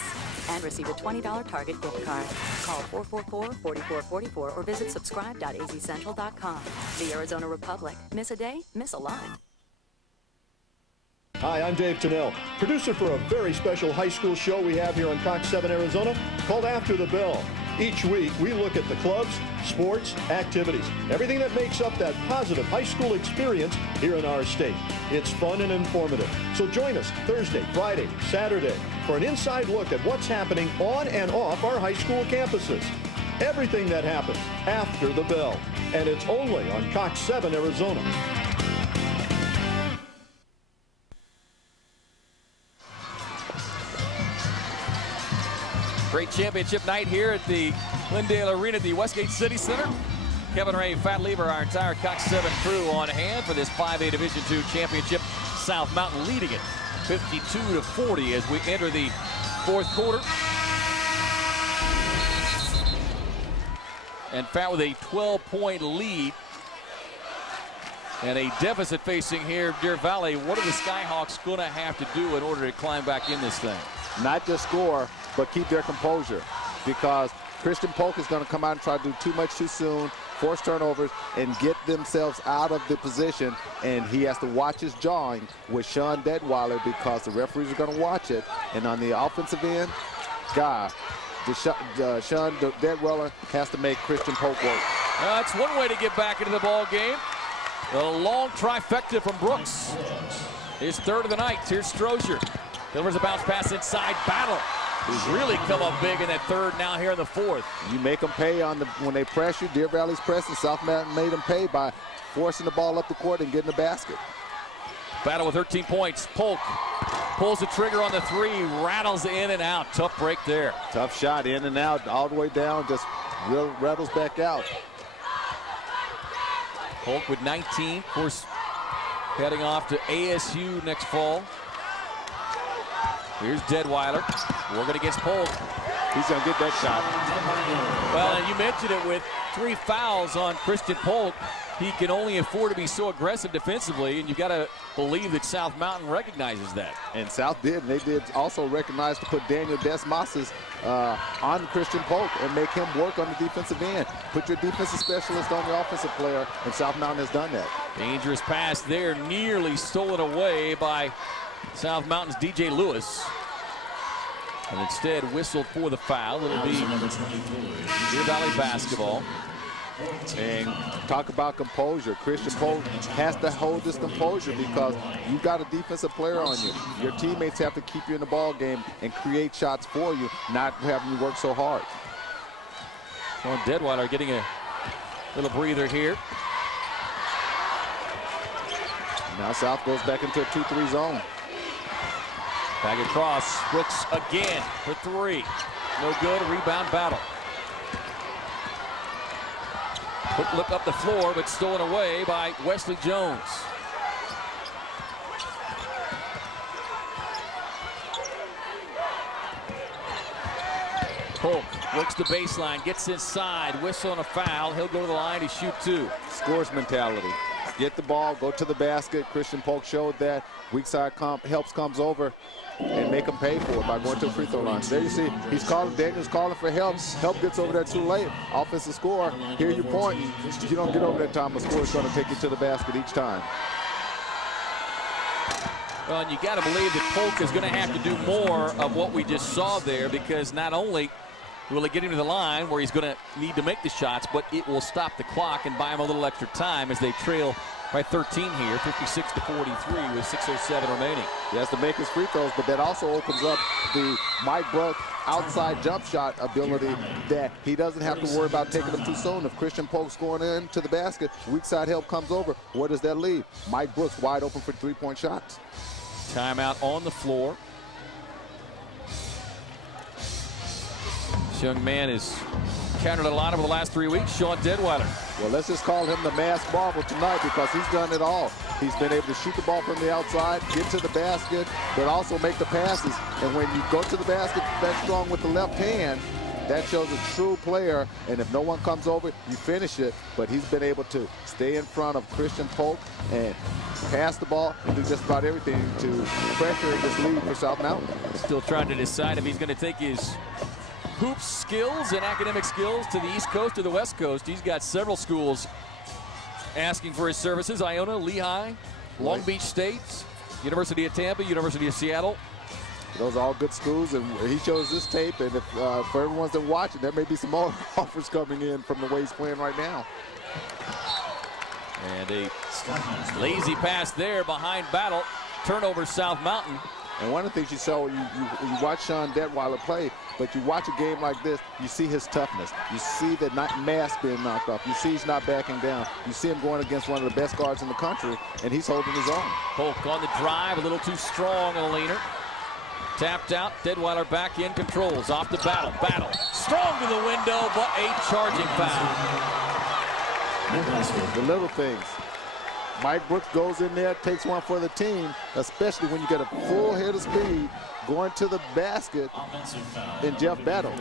and receive a $20 Target gift card. Call 444-4444 or visit subscribe.azcentral.com. The Arizona Republic. Miss a day, miss a lot. Hi, I'm Dave Tennell, producer for a very special high school show we have here on Cox 7, Arizona, called After the Bell. Each week, we look at the clubs, sports, activities, everything that makes up that positive high school experience here in our state. It's fun and informative. So join us Thursday, Friday, Saturday for an inside look at what's happening on and off our high school campuses. Everything that happens after the bell. And it's only on Cox 7, Arizona. Great championship night here at the Glendale Arena at the Westgate City Center. Kevin Ray, Fat Lever, our entire Cox 7 crew on hand for this 5A Division II championship. South Mountain leading it 52-40 as we enter the fourth quarter. And Fat with a 12-point lead and a deficit facing here Deer Valley. What are the Skyhawks going to have to do in order to climb back in this thing? Not just score, but keep their composure, because Christian Polk is going to come out and try to do too much too soon, force turnovers, and get themselves out of the position, and he has to watch his jawing with Shawn Deadwiler because the referees are going to watch it. And on the offensive end, Shawn Deadwiler has to make Christian Polk work. That's one way to get back into the ball game. A long trifecta from Brooks. His third of the night. Here's Strozier. Delivers a bounce pass inside. Battle, who's really come up big in that third, now here in the fourth. You make them pay when they press you. Deer Valley's pressing. South Mountain made them pay by forcing the ball up the court and getting the basket. Battle with 13 points. Polk pulls the trigger on the three, rattles in and out. Tough break there. Tough shot, in and out, all the way down, just rattles back out. Polk with 19, of course, heading off to ASU next fall. Here's Deadwiler, working against Polk. He's going to get that shot. Well, and you mentioned it, with 3 fouls on Christian Polk, he can only afford to be so aggressive defensively, and you've got to believe that South Mountain recognizes that. And South did, and they did also recognize to put Daniel Desmasas on Christian Polk and make him work on the defensive end. Put your defensive specialist on the offensive player, and South Mountain has done that. Dangerous pass there, nearly stolen away by South Mountain's DJ Lewis. And instead whistled for the foul. It'll be Deer Valley basketball. And talk about composure. Christian Polk has to hold this composure because you've got a defensive player on you. Your teammates have to keep you in the ball game and create shots for you, not having you work so hard. Well, Deadwiler getting a little breather here. Now South goes back into a 2-3 zone. Back across, Brooks again for 3. No good, rebound Battle. Quick look up the floor, but stolen away by Wesley Jones. Polk works the baseline, gets inside, whistle and a foul. He'll go to the line to shoot 2. Scores mentality. Get the ball, go to the basket. Christian Polk showed that. Weak side helps comes over and make him pay for it by going to the free throw line. There you see, he's calling, Daniel's calling for help. Help gets over there too late. Offensive score, here you point. If you don't get over that time, the score is going to take you to the basket each time. Well, and you got to believe that Polk is going to have to do more of what we just saw there, because not only will it get him to the line where he's going to need to make the shots, but it will stop the clock and buy him a little extra time as they trail by 13 here, 56-43 with 6:07 remaining. He has to make his free throws, but that also opens up the Mike Brooks outside jump shot ability that he doesn't have to worry about taking them too soon. If Christian Polk's going into the basket, weak side help comes over, where does that leave? Mike Brooks wide open for 3-point shots. Timeout on the floor. This young man has countered a lot over the last 3 weeks, Shawn Deadwiler. Well, let's just call him the masked marvel tonight because he's done it all. He's been able to shoot the ball from the outside, get to the basket, but also make the passes. And when you go to the basket that strong with the left hand, that shows a true player. And if no one comes over, you finish it. But he's been able to stay in front of Christian Polk and pass the ball and do just about everything to pressure this lead for South Mountain. Still trying to decide if he's going to take his hoop skills and academic skills to the East Coast or the West Coast. He's got several schools asking for his services: Iona, Lehigh, Long Beach State, University of Tampa, University of Seattle. Those are all good schools, and he shows this tape, and if for everyone's that watching, there may be some more offers coming in from the way he's playing right now. And a lazy pass there behind Battle. Turnover, South Mountain. And one of the things you saw, you watch Shawn Deadwiler play, but you watch a game like this, you see his toughness. You see the mask being knocked off. You see he's not backing down. You see him going against one of the best guards in the country, and he's holding his own. Polk on the drive, a little too strong on a leaner. Tapped out, Deadwiler back in, controls, off the Battle. Battle, strong to the window, but a charging foul. The little things. Mike Brooks goes in there, takes one for the team, especially when you get a full head of speed going to the basket in Jeff Battle.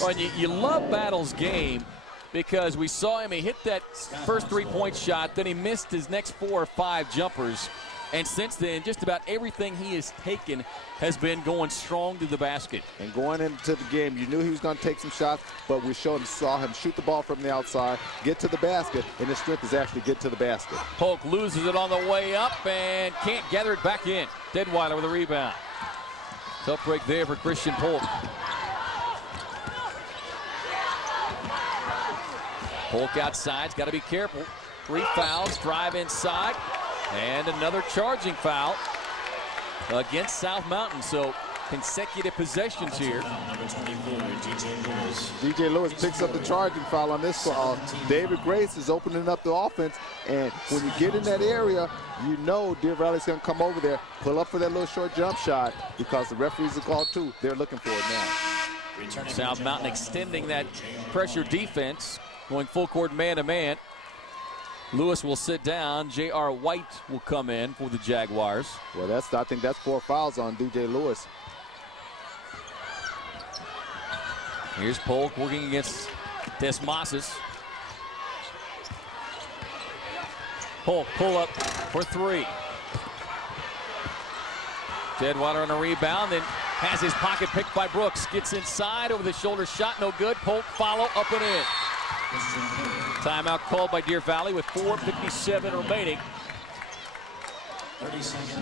Well, you love Battle's game because we saw him, he hit that first 3-point shot, then he missed his next 4 or 5 jumpers. And since then, just about everything he has taken has been going strong to the basket. And going into the game, you knew he was going to take some shots, but we saw him shoot the ball from the outside, get to the basket, and his strength is actually get to the basket. Polk loses it on the way up and can't gather it back in. Deadwiler with a rebound. Tough break there for Christian Polk. Polk outside's got to be careful. 3 fouls, drive inside. And another charging foul against South Mountain. So consecutive possessions here. DJ Lewis picks up the charging foul on this call. David Grace is opening up the offense, and when you get in that area, you know Deer Valley's going to come over there, pull up for that little short jump shot, because the referees are called too. They're looking for it now. South Mountain extending that pressure defense, going full court man-to-man. Lewis will sit down. J.R. White will come in for the Jaguars. Well, I think that's 4 fouls on DJ Lewis. Here's Polk working against Desmosses. Polk pull up for 3. Deadwiler on a rebound, then has his pocket picked by Brooks. Gets inside, over the shoulder shot, no good. Polk follow, up and in. Timeout called by Deer Valley with 4:57 remaining.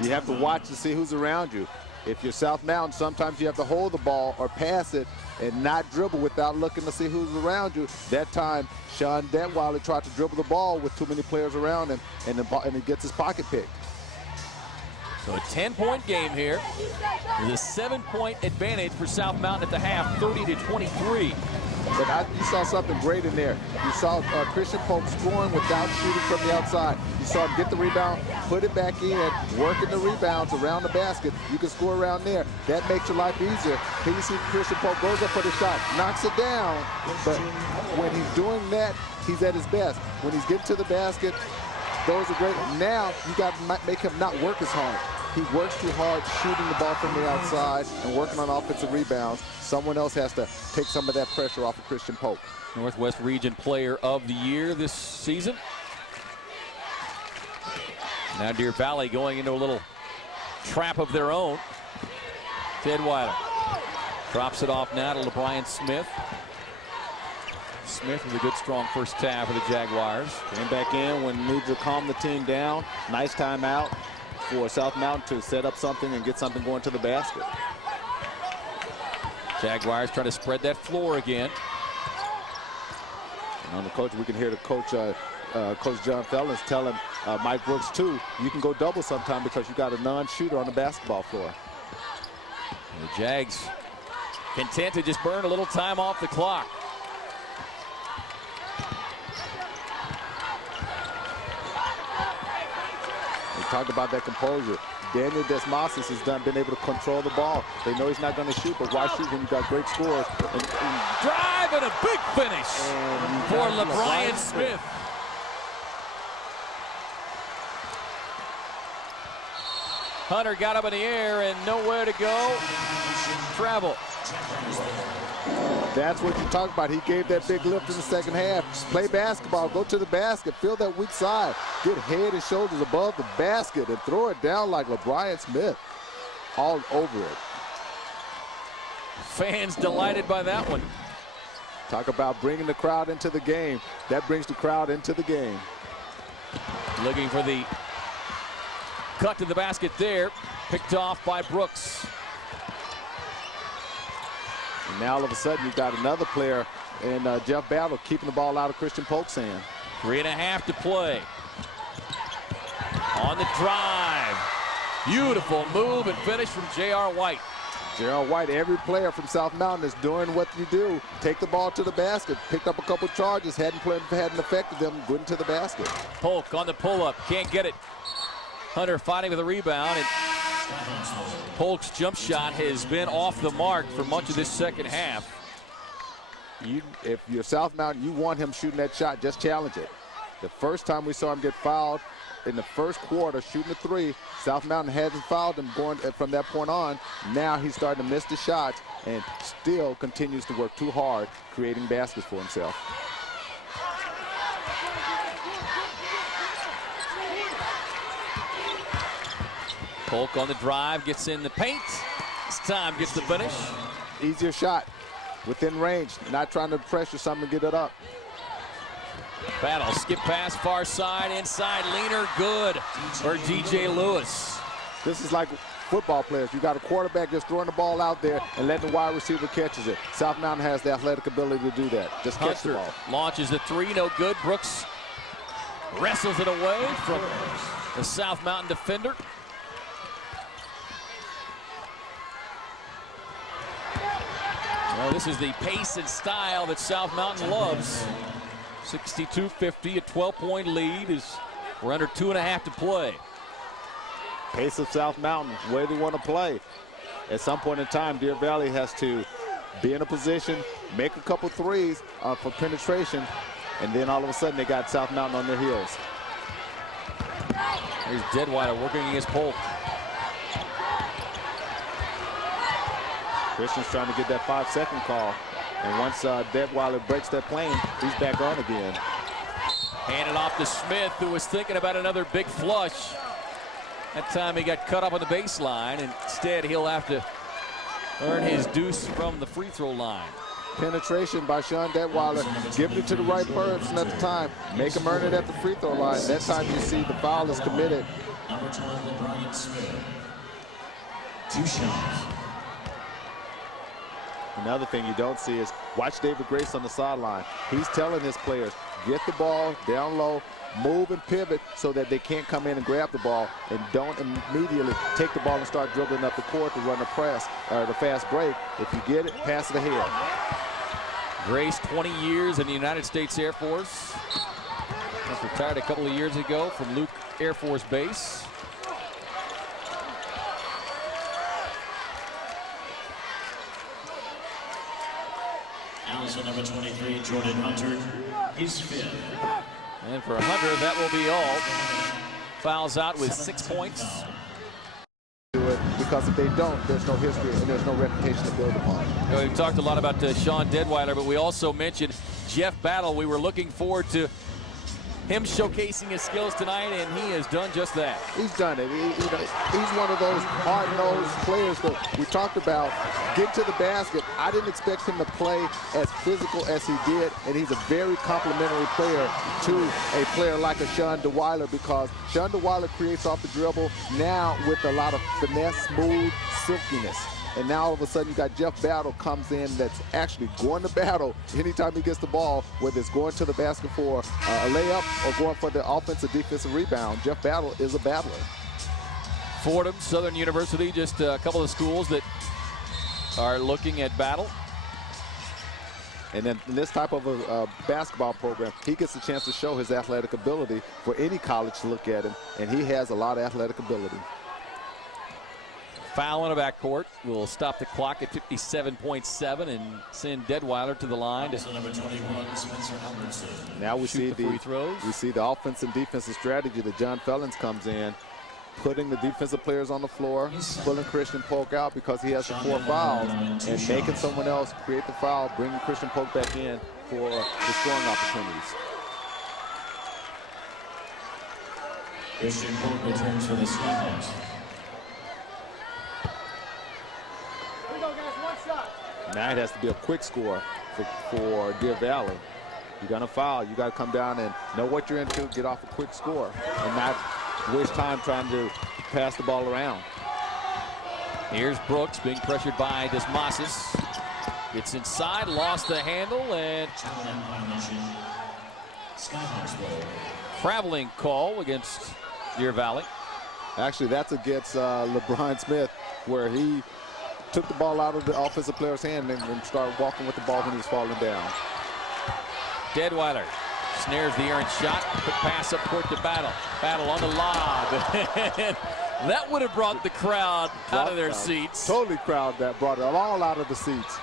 You have to watch to see who's around you. If you're South Mountain, sometimes you have to hold the ball or pass it and not dribble without looking to see who's around you. That time, Shawn Deadwiler tried to dribble the ball with too many players around him, and he gets his pocket picked. So a 10-point game here. With a 7-point advantage for South Mountain at the half, 30-23. But you saw something great in there. You saw Christian Polk scoring without shooting from the outside. You saw him get the rebound, put it back in, working the rebounds around the basket. You can score around there. That makes your life easier. Here you see Christian Polk goes up for the shot, knocks it down. But when he's doing that, he's at his best. When he's getting to the basket, those are great. Now you got to make him not work as hard. He works too hard shooting the ball from the outside and working on offensive rebounds. Someone else has to take some of that pressure off of Christian Polk. Northwest Region Player of the Year this season. Now Deer Valley going into a little trap of their own. Deadwiler drops it off now to LeBrian Smith. Smith with a good, strong first half of the Jaguars. Came back in when needs to calm the team down. Nice timeout for South Mountain to set up something and get something going to the basket. Jaguars trying to spread that floor again. And on the coach, we can hear the coach, Coach John Fellins tell him, Mike Brooks too, you can go double sometime because you got a non-shooter on the basketball floor. The Jags content to just burn a little time off the clock. We talked about that composure. Daniel Desmosses has been able to control the ball. They know he's not going to shoot, but why shoot when you've got great scores? Drive and a big finish for LeBrian Smith. Hunter got up in the air and nowhere to go. Travel. That's what you talk about. He gave that big lift in the second half. Play basketball, go to the basket, feel that weak side. Get head and shoulders above the basket and throw it down like LeBrian Smith. All over it. Fans delighted by that one. Talk about bringing the crowd into the game. That brings the crowd into the game. Looking for the cut to the basket there. Picked off by Brooks. And now all of a sudden you've got another player in Jeff Battle keeping the ball out of Christian Polk's hand. 3.5 to play. On the drive. Beautiful move and finish from J.R. White. J.R. White, every player from South Mountain is doing what you do. Take the ball to the basket. Picked up a couple charges, hadn't affected them, going to the basket. Polk on the pull-up, can't get it. Hunter fighting with a rebound, and Polk's jump shot has been off the mark for much of this second half. If you're South Mountain, you want him shooting that shot, just challenge it. The first time we saw him get fouled in the first quarter, shooting a three, South Mountain hasn't fouled him going from that point on. Now he's starting to miss the shots and still continues to work too hard, creating baskets for himself. Polk on the drive, gets in the paint. This time gets the finish. Easier shot, within range, not trying to pressure something to get it up. Battle, skip pass, far side, inside, leaner, good for DJ Lewis. This is like football players. You got a quarterback just throwing the ball out there and letting the wide receiver catches it. South Mountain has the athletic ability to do that. Just catch the ball. Launches the three, no good. Brooks wrestles it away from the South Mountain defender. Oh, this is the pace and style that South Mountain loves. 62-50, a 12-point lead. We're under 2.5 to play. Pace of South Mountain, where they want to play. At some point in time, Deer Valley has to be in a position, make a couple threes for penetration, and then all of a sudden they got South Mountain on their heels. Here's Deadwiler working against Polk. Christian's trying to get that 5-second call. And once Deadwiler breaks that plane, he's back on again. Handed off to Smith, who was thinking about another big flush. That time he got cut off on the baseline. Instead, he'll have to earn his deuce from the free throw line. Penetration by Shawn Deadwiler, giving it to the right person at the time. Make him earn it at the free throw line. That time you see the foul is committed. Number 12, Brian Smith. 2 shots. Another thing you don't see is watch David Grace on the sideline. He's telling his players, get the ball down low, move and pivot so that they can't come in and grab the ball, and don't immediately take the ball and start dribbling up the court to run the press or the fast break. If you get it, pass it ahead. Grace, 20 years in the United States Air Force. Just retired a couple of years ago from Luke Air Force Base. Allison, number 23, Jordan Hunter, his 5th. And for Hunter, that will be all. Fouls out with 6 points. Because if they don't, there's no history and there's no reputation to build upon. You know, we've talked a lot about Shawn Deadwiler, but we also mentioned Jeff Battle. We were looking forward to him showcasing his skills tonight, and he has done just that. He's done it. He's one of those hard-nosed players that we talked about. Get to the basket. I didn't expect him to play as physical as he did, and he's a very complimentary player to a player like a Shawn Deadwiler, because Shawn Deadwiler creates off the dribble now with a lot of finesse, smooth, silkiness. And now all of a sudden you got Jeff Battle comes in that's actually going to battle anytime he gets the ball, whether it's going to the basket for a layup or going for the offensive defensive rebound. Jeff Battle is a battler. Fordham, Southern University, just a couple of schools that are looking at Battle. And then in this type of a basketball program, he gets a chance to show his athletic ability for any college to look at him, and he has a lot of athletic ability. Foul in the backcourt will stop the clock at 57.7 and send Deadwiler to the line. Now we see the free throws. We see the offense and defensive strategy that John Fellins comes in, putting the defensive players on the floor, pulling Christian Polk out because he has the 4 fouls, and making someone else create the foul, bringing Christian Polk back in for the scoring opportunities. Christian Polk returns for the Skyhawks. Now it has to be a quick score for Deer Valley. You're going to foul. You got to come down and know what you're into, get off a quick score, and not waste time trying to pass the ball around. Here's Brooks being pressured by Desmasis. Gets inside, lost the handle, and traveling call against Deer Valley. Actually, that's against LeBron Smith, where he took the ball out of the offensive player's hand and started walking with the ball when he was falling down. Deadwiler snares the errant shot. Quick pass up court to Battle. Battle on the lob. That would have brought the crowd out of their seats. Totally brought it all out of the seats.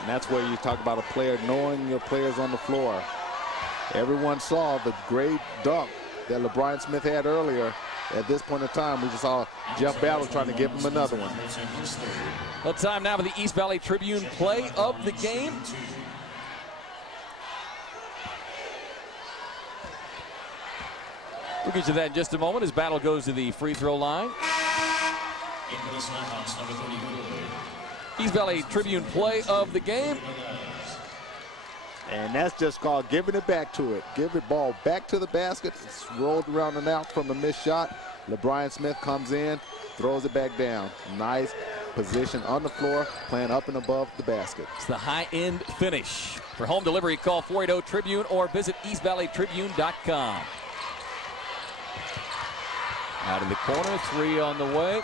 And that's where you talk about a player knowing your players on the floor. Everyone saw the great dunk that LeBron Smith had earlier. At this point in time, we just saw Jeff Battle trying to give him another one. Well, time now for the East Valley Tribune play of the game. We'll get to that in just a moment as Battle goes to the free throw line. East Valley Tribune play of the game. And that's just called giving it back to it. Give the ball back to the basket. It's rolled around and out from a missed shot. LeBron Smith comes in, throws it back down. Nice position on the floor, playing up and above the basket. It's the high-end finish. For home delivery, call 480-TRIBUNE or visit eastvalleytribune.com. Out of the corner, 3 on the way.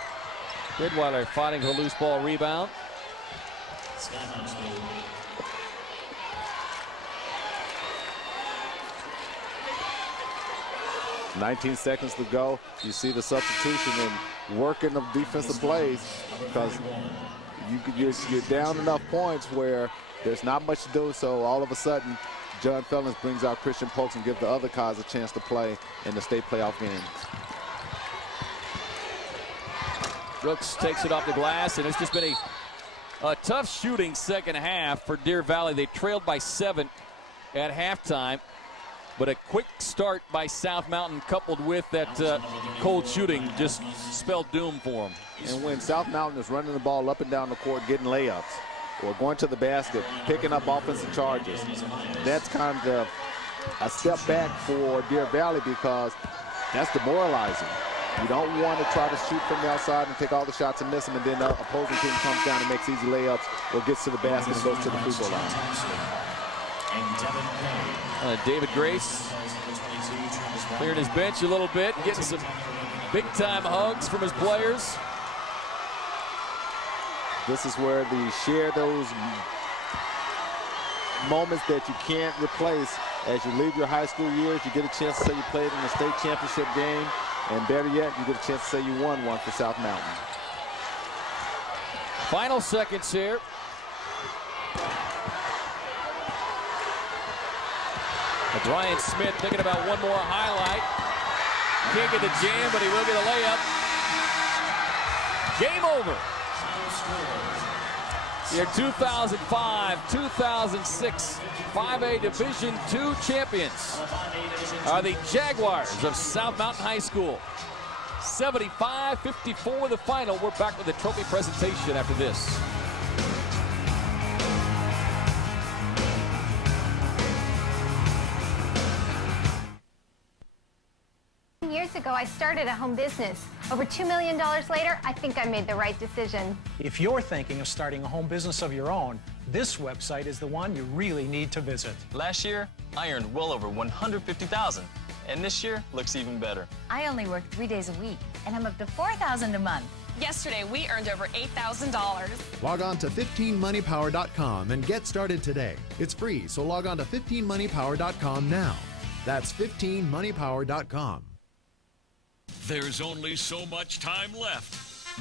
Deadwiler fighting for the loose ball rebound. 19 seconds to go. You see the substitution and working of defensive plays because you're down enough points where there's not much to do. So all of a sudden, John Fellins brings out Christian Polks and gives the other guys a chance to play in the state playoff games. Brooks takes it off the glass, and it's just been a tough shooting second half for Deer Valley. They trailed by 7 at halftime. But a quick start by South Mountain coupled with that cold shooting just spelled doom for them. And when South Mountain is running the ball up and down the court, getting layups, or going to the basket, picking up offensive charges, that's kind of a step back for Deer Valley because that's demoralizing. You don't want to try to shoot from the outside and take all the shots and miss them, and then the opposing team comes down and makes easy layups or gets to the basket and goes to the free throw line. David Grace cleared his bench a little bit, getting some big-time hugs from his players. This is where they share those moments that you can't replace. As you leave your high school years, you get a chance to say you played in a state championship game, and better yet, you get a chance to say you won one for South Mountain. Final seconds here. Brian Smith thinking about one more highlight. Can't get the jam, but he will get a layup. Game over. Your 2005-2006 5A Division II champions are the Jaguars of South Mountain High School. 75-54 the final. We're back with the trophy presentation after this. Years ago, I started a home business. Over $2 million later, I think I made the right decision. If you're thinking of starting a home business of your own, this website is the one you really need to visit. Last year, I earned well over $150,000, and this year looks even better. I only work 3 days a week, and I'm up to $4,000 a month. Yesterday, we earned over $8,000. Log on to 15moneypower.com and get started today. It's free, so log on to 15moneypower.com now. That's 15moneypower.com. There's only so much time left.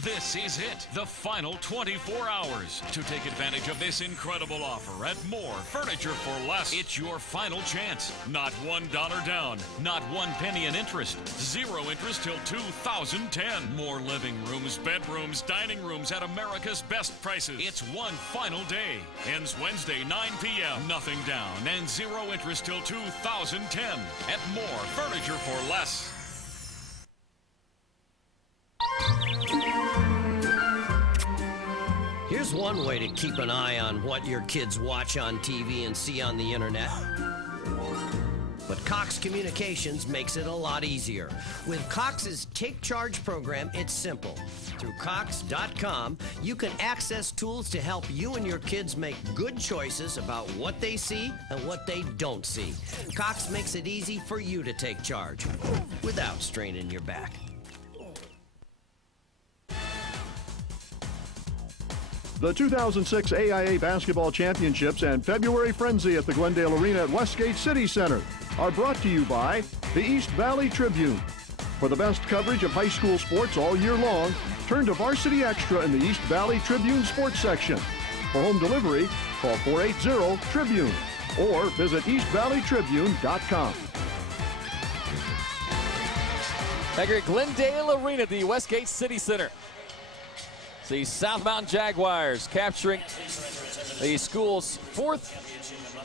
This is it, the final 24 hours. To take advantage of this incredible offer at More Furniture for Less, it's your final chance. Not $1 down, not 1 penny in interest, 0 interest till 2010. More living rooms, bedrooms, dining rooms at America's best prices. It's one final day. Ends Wednesday, 9 p.m. Nothing down and 0 interest till 2010 at More Furniture for Less. Here's one way to keep an eye on what your kids watch on TV and see on the internet. But Cox Communications makes it a lot easier. With Cox's Take Charge program, it's simple. Through Cox.com, you can access tools to help you and your kids make good choices about what they see and what they don't see. Cox makes it easy for you to take charge without straining your back. The 2006 AIA Basketball Championships and February Frenzy at the Glendale Arena at Westgate City Center are brought to you by the East Valley Tribune. For the best coverage of high school sports all year long, turn to Varsity Extra in the East Valley Tribune Sports section. For home delivery, call 480-TRIBUNE or visit eastvalleytribune.com. Back here at Glendale Arena, the Westgate City Center. The South Mountain Jaguars capturing the school's 4th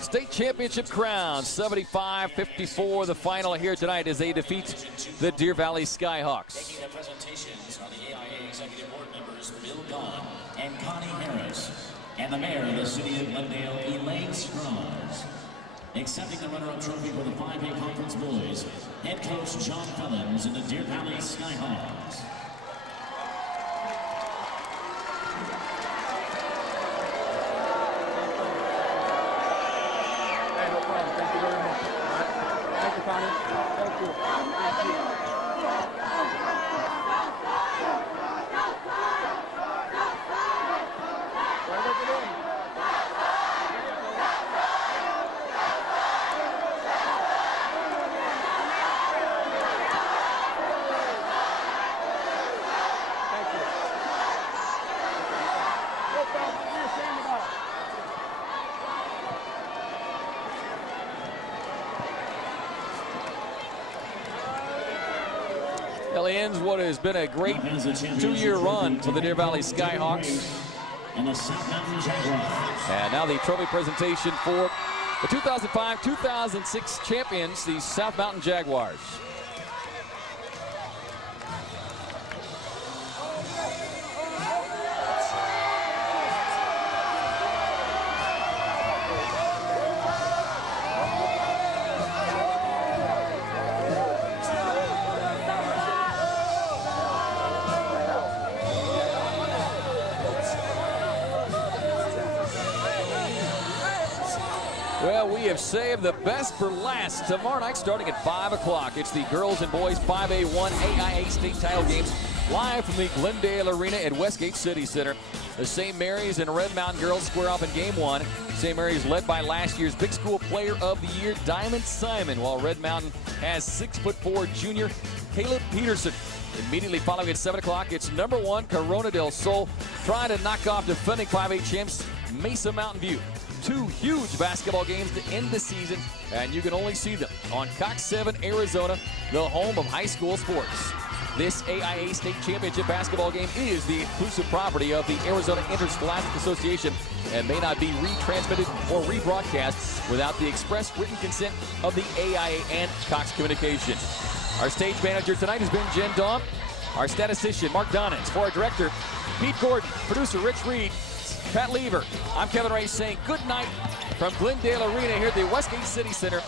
state championship crown. 75-54 the final here tonight as they defeat the Deer Valley Skyhawks. Making the presentations are the AIA Executive Board members Bill Gahn and Connie Harris, and the mayor of the city of Glendale, Elaine Strauss. Accepting the runner-up trophy for the 5A Conference boys, head coach John Fellins and the Deer Valley Skyhawks. ends what has been a great 2-year run for the Deer Valley Skyhawks. And the South Mountain Jaguars. And now the trophy presentation for the 2005-2006 champions, the South Mountain Jaguars. Well, we have saved the best for last. Tomorrow night starting at 5 o'clock. It's the girls and boys 5A1 AIA state title games live from the Glendale Arena at Westgate City Center. The St. Mary's and Red Mountain girls square off in game 1. St. Mary's led by last year's Big School Player of the Year, Diamond Simon, while Red Mountain has 6'4" junior Caleb Peterson. Immediately following at 7 o'clock, it's number 1 Corona del Sol trying to knock off defending 5A champs Mesa Mountain View. 2 huge basketball games to end the season, and you can only see them on Cox 7, Arizona, the home of high school sports. This AIA State Championship basketball game is the exclusive property of the Arizona Interscholastic Association and may not be retransmitted or rebroadcast without the express written consent of the AIA and Cox Communications. Our stage manager tonight has been Jen Daum. Our statistician, Mark Donitz. For our director, Pete Gordon. Producer, Rich Reed. Pat Lever. I'm Kevin Ray saying good night from Glendale Arena here at the Westgate City Center.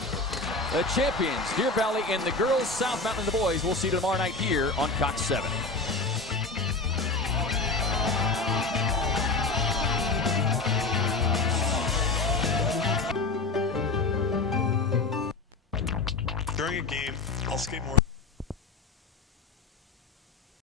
The champions, Deer Valley, and the girls, South Mountain, and the boys. We'll see you tomorrow night here on Cox 7. During a game, I'll skate more.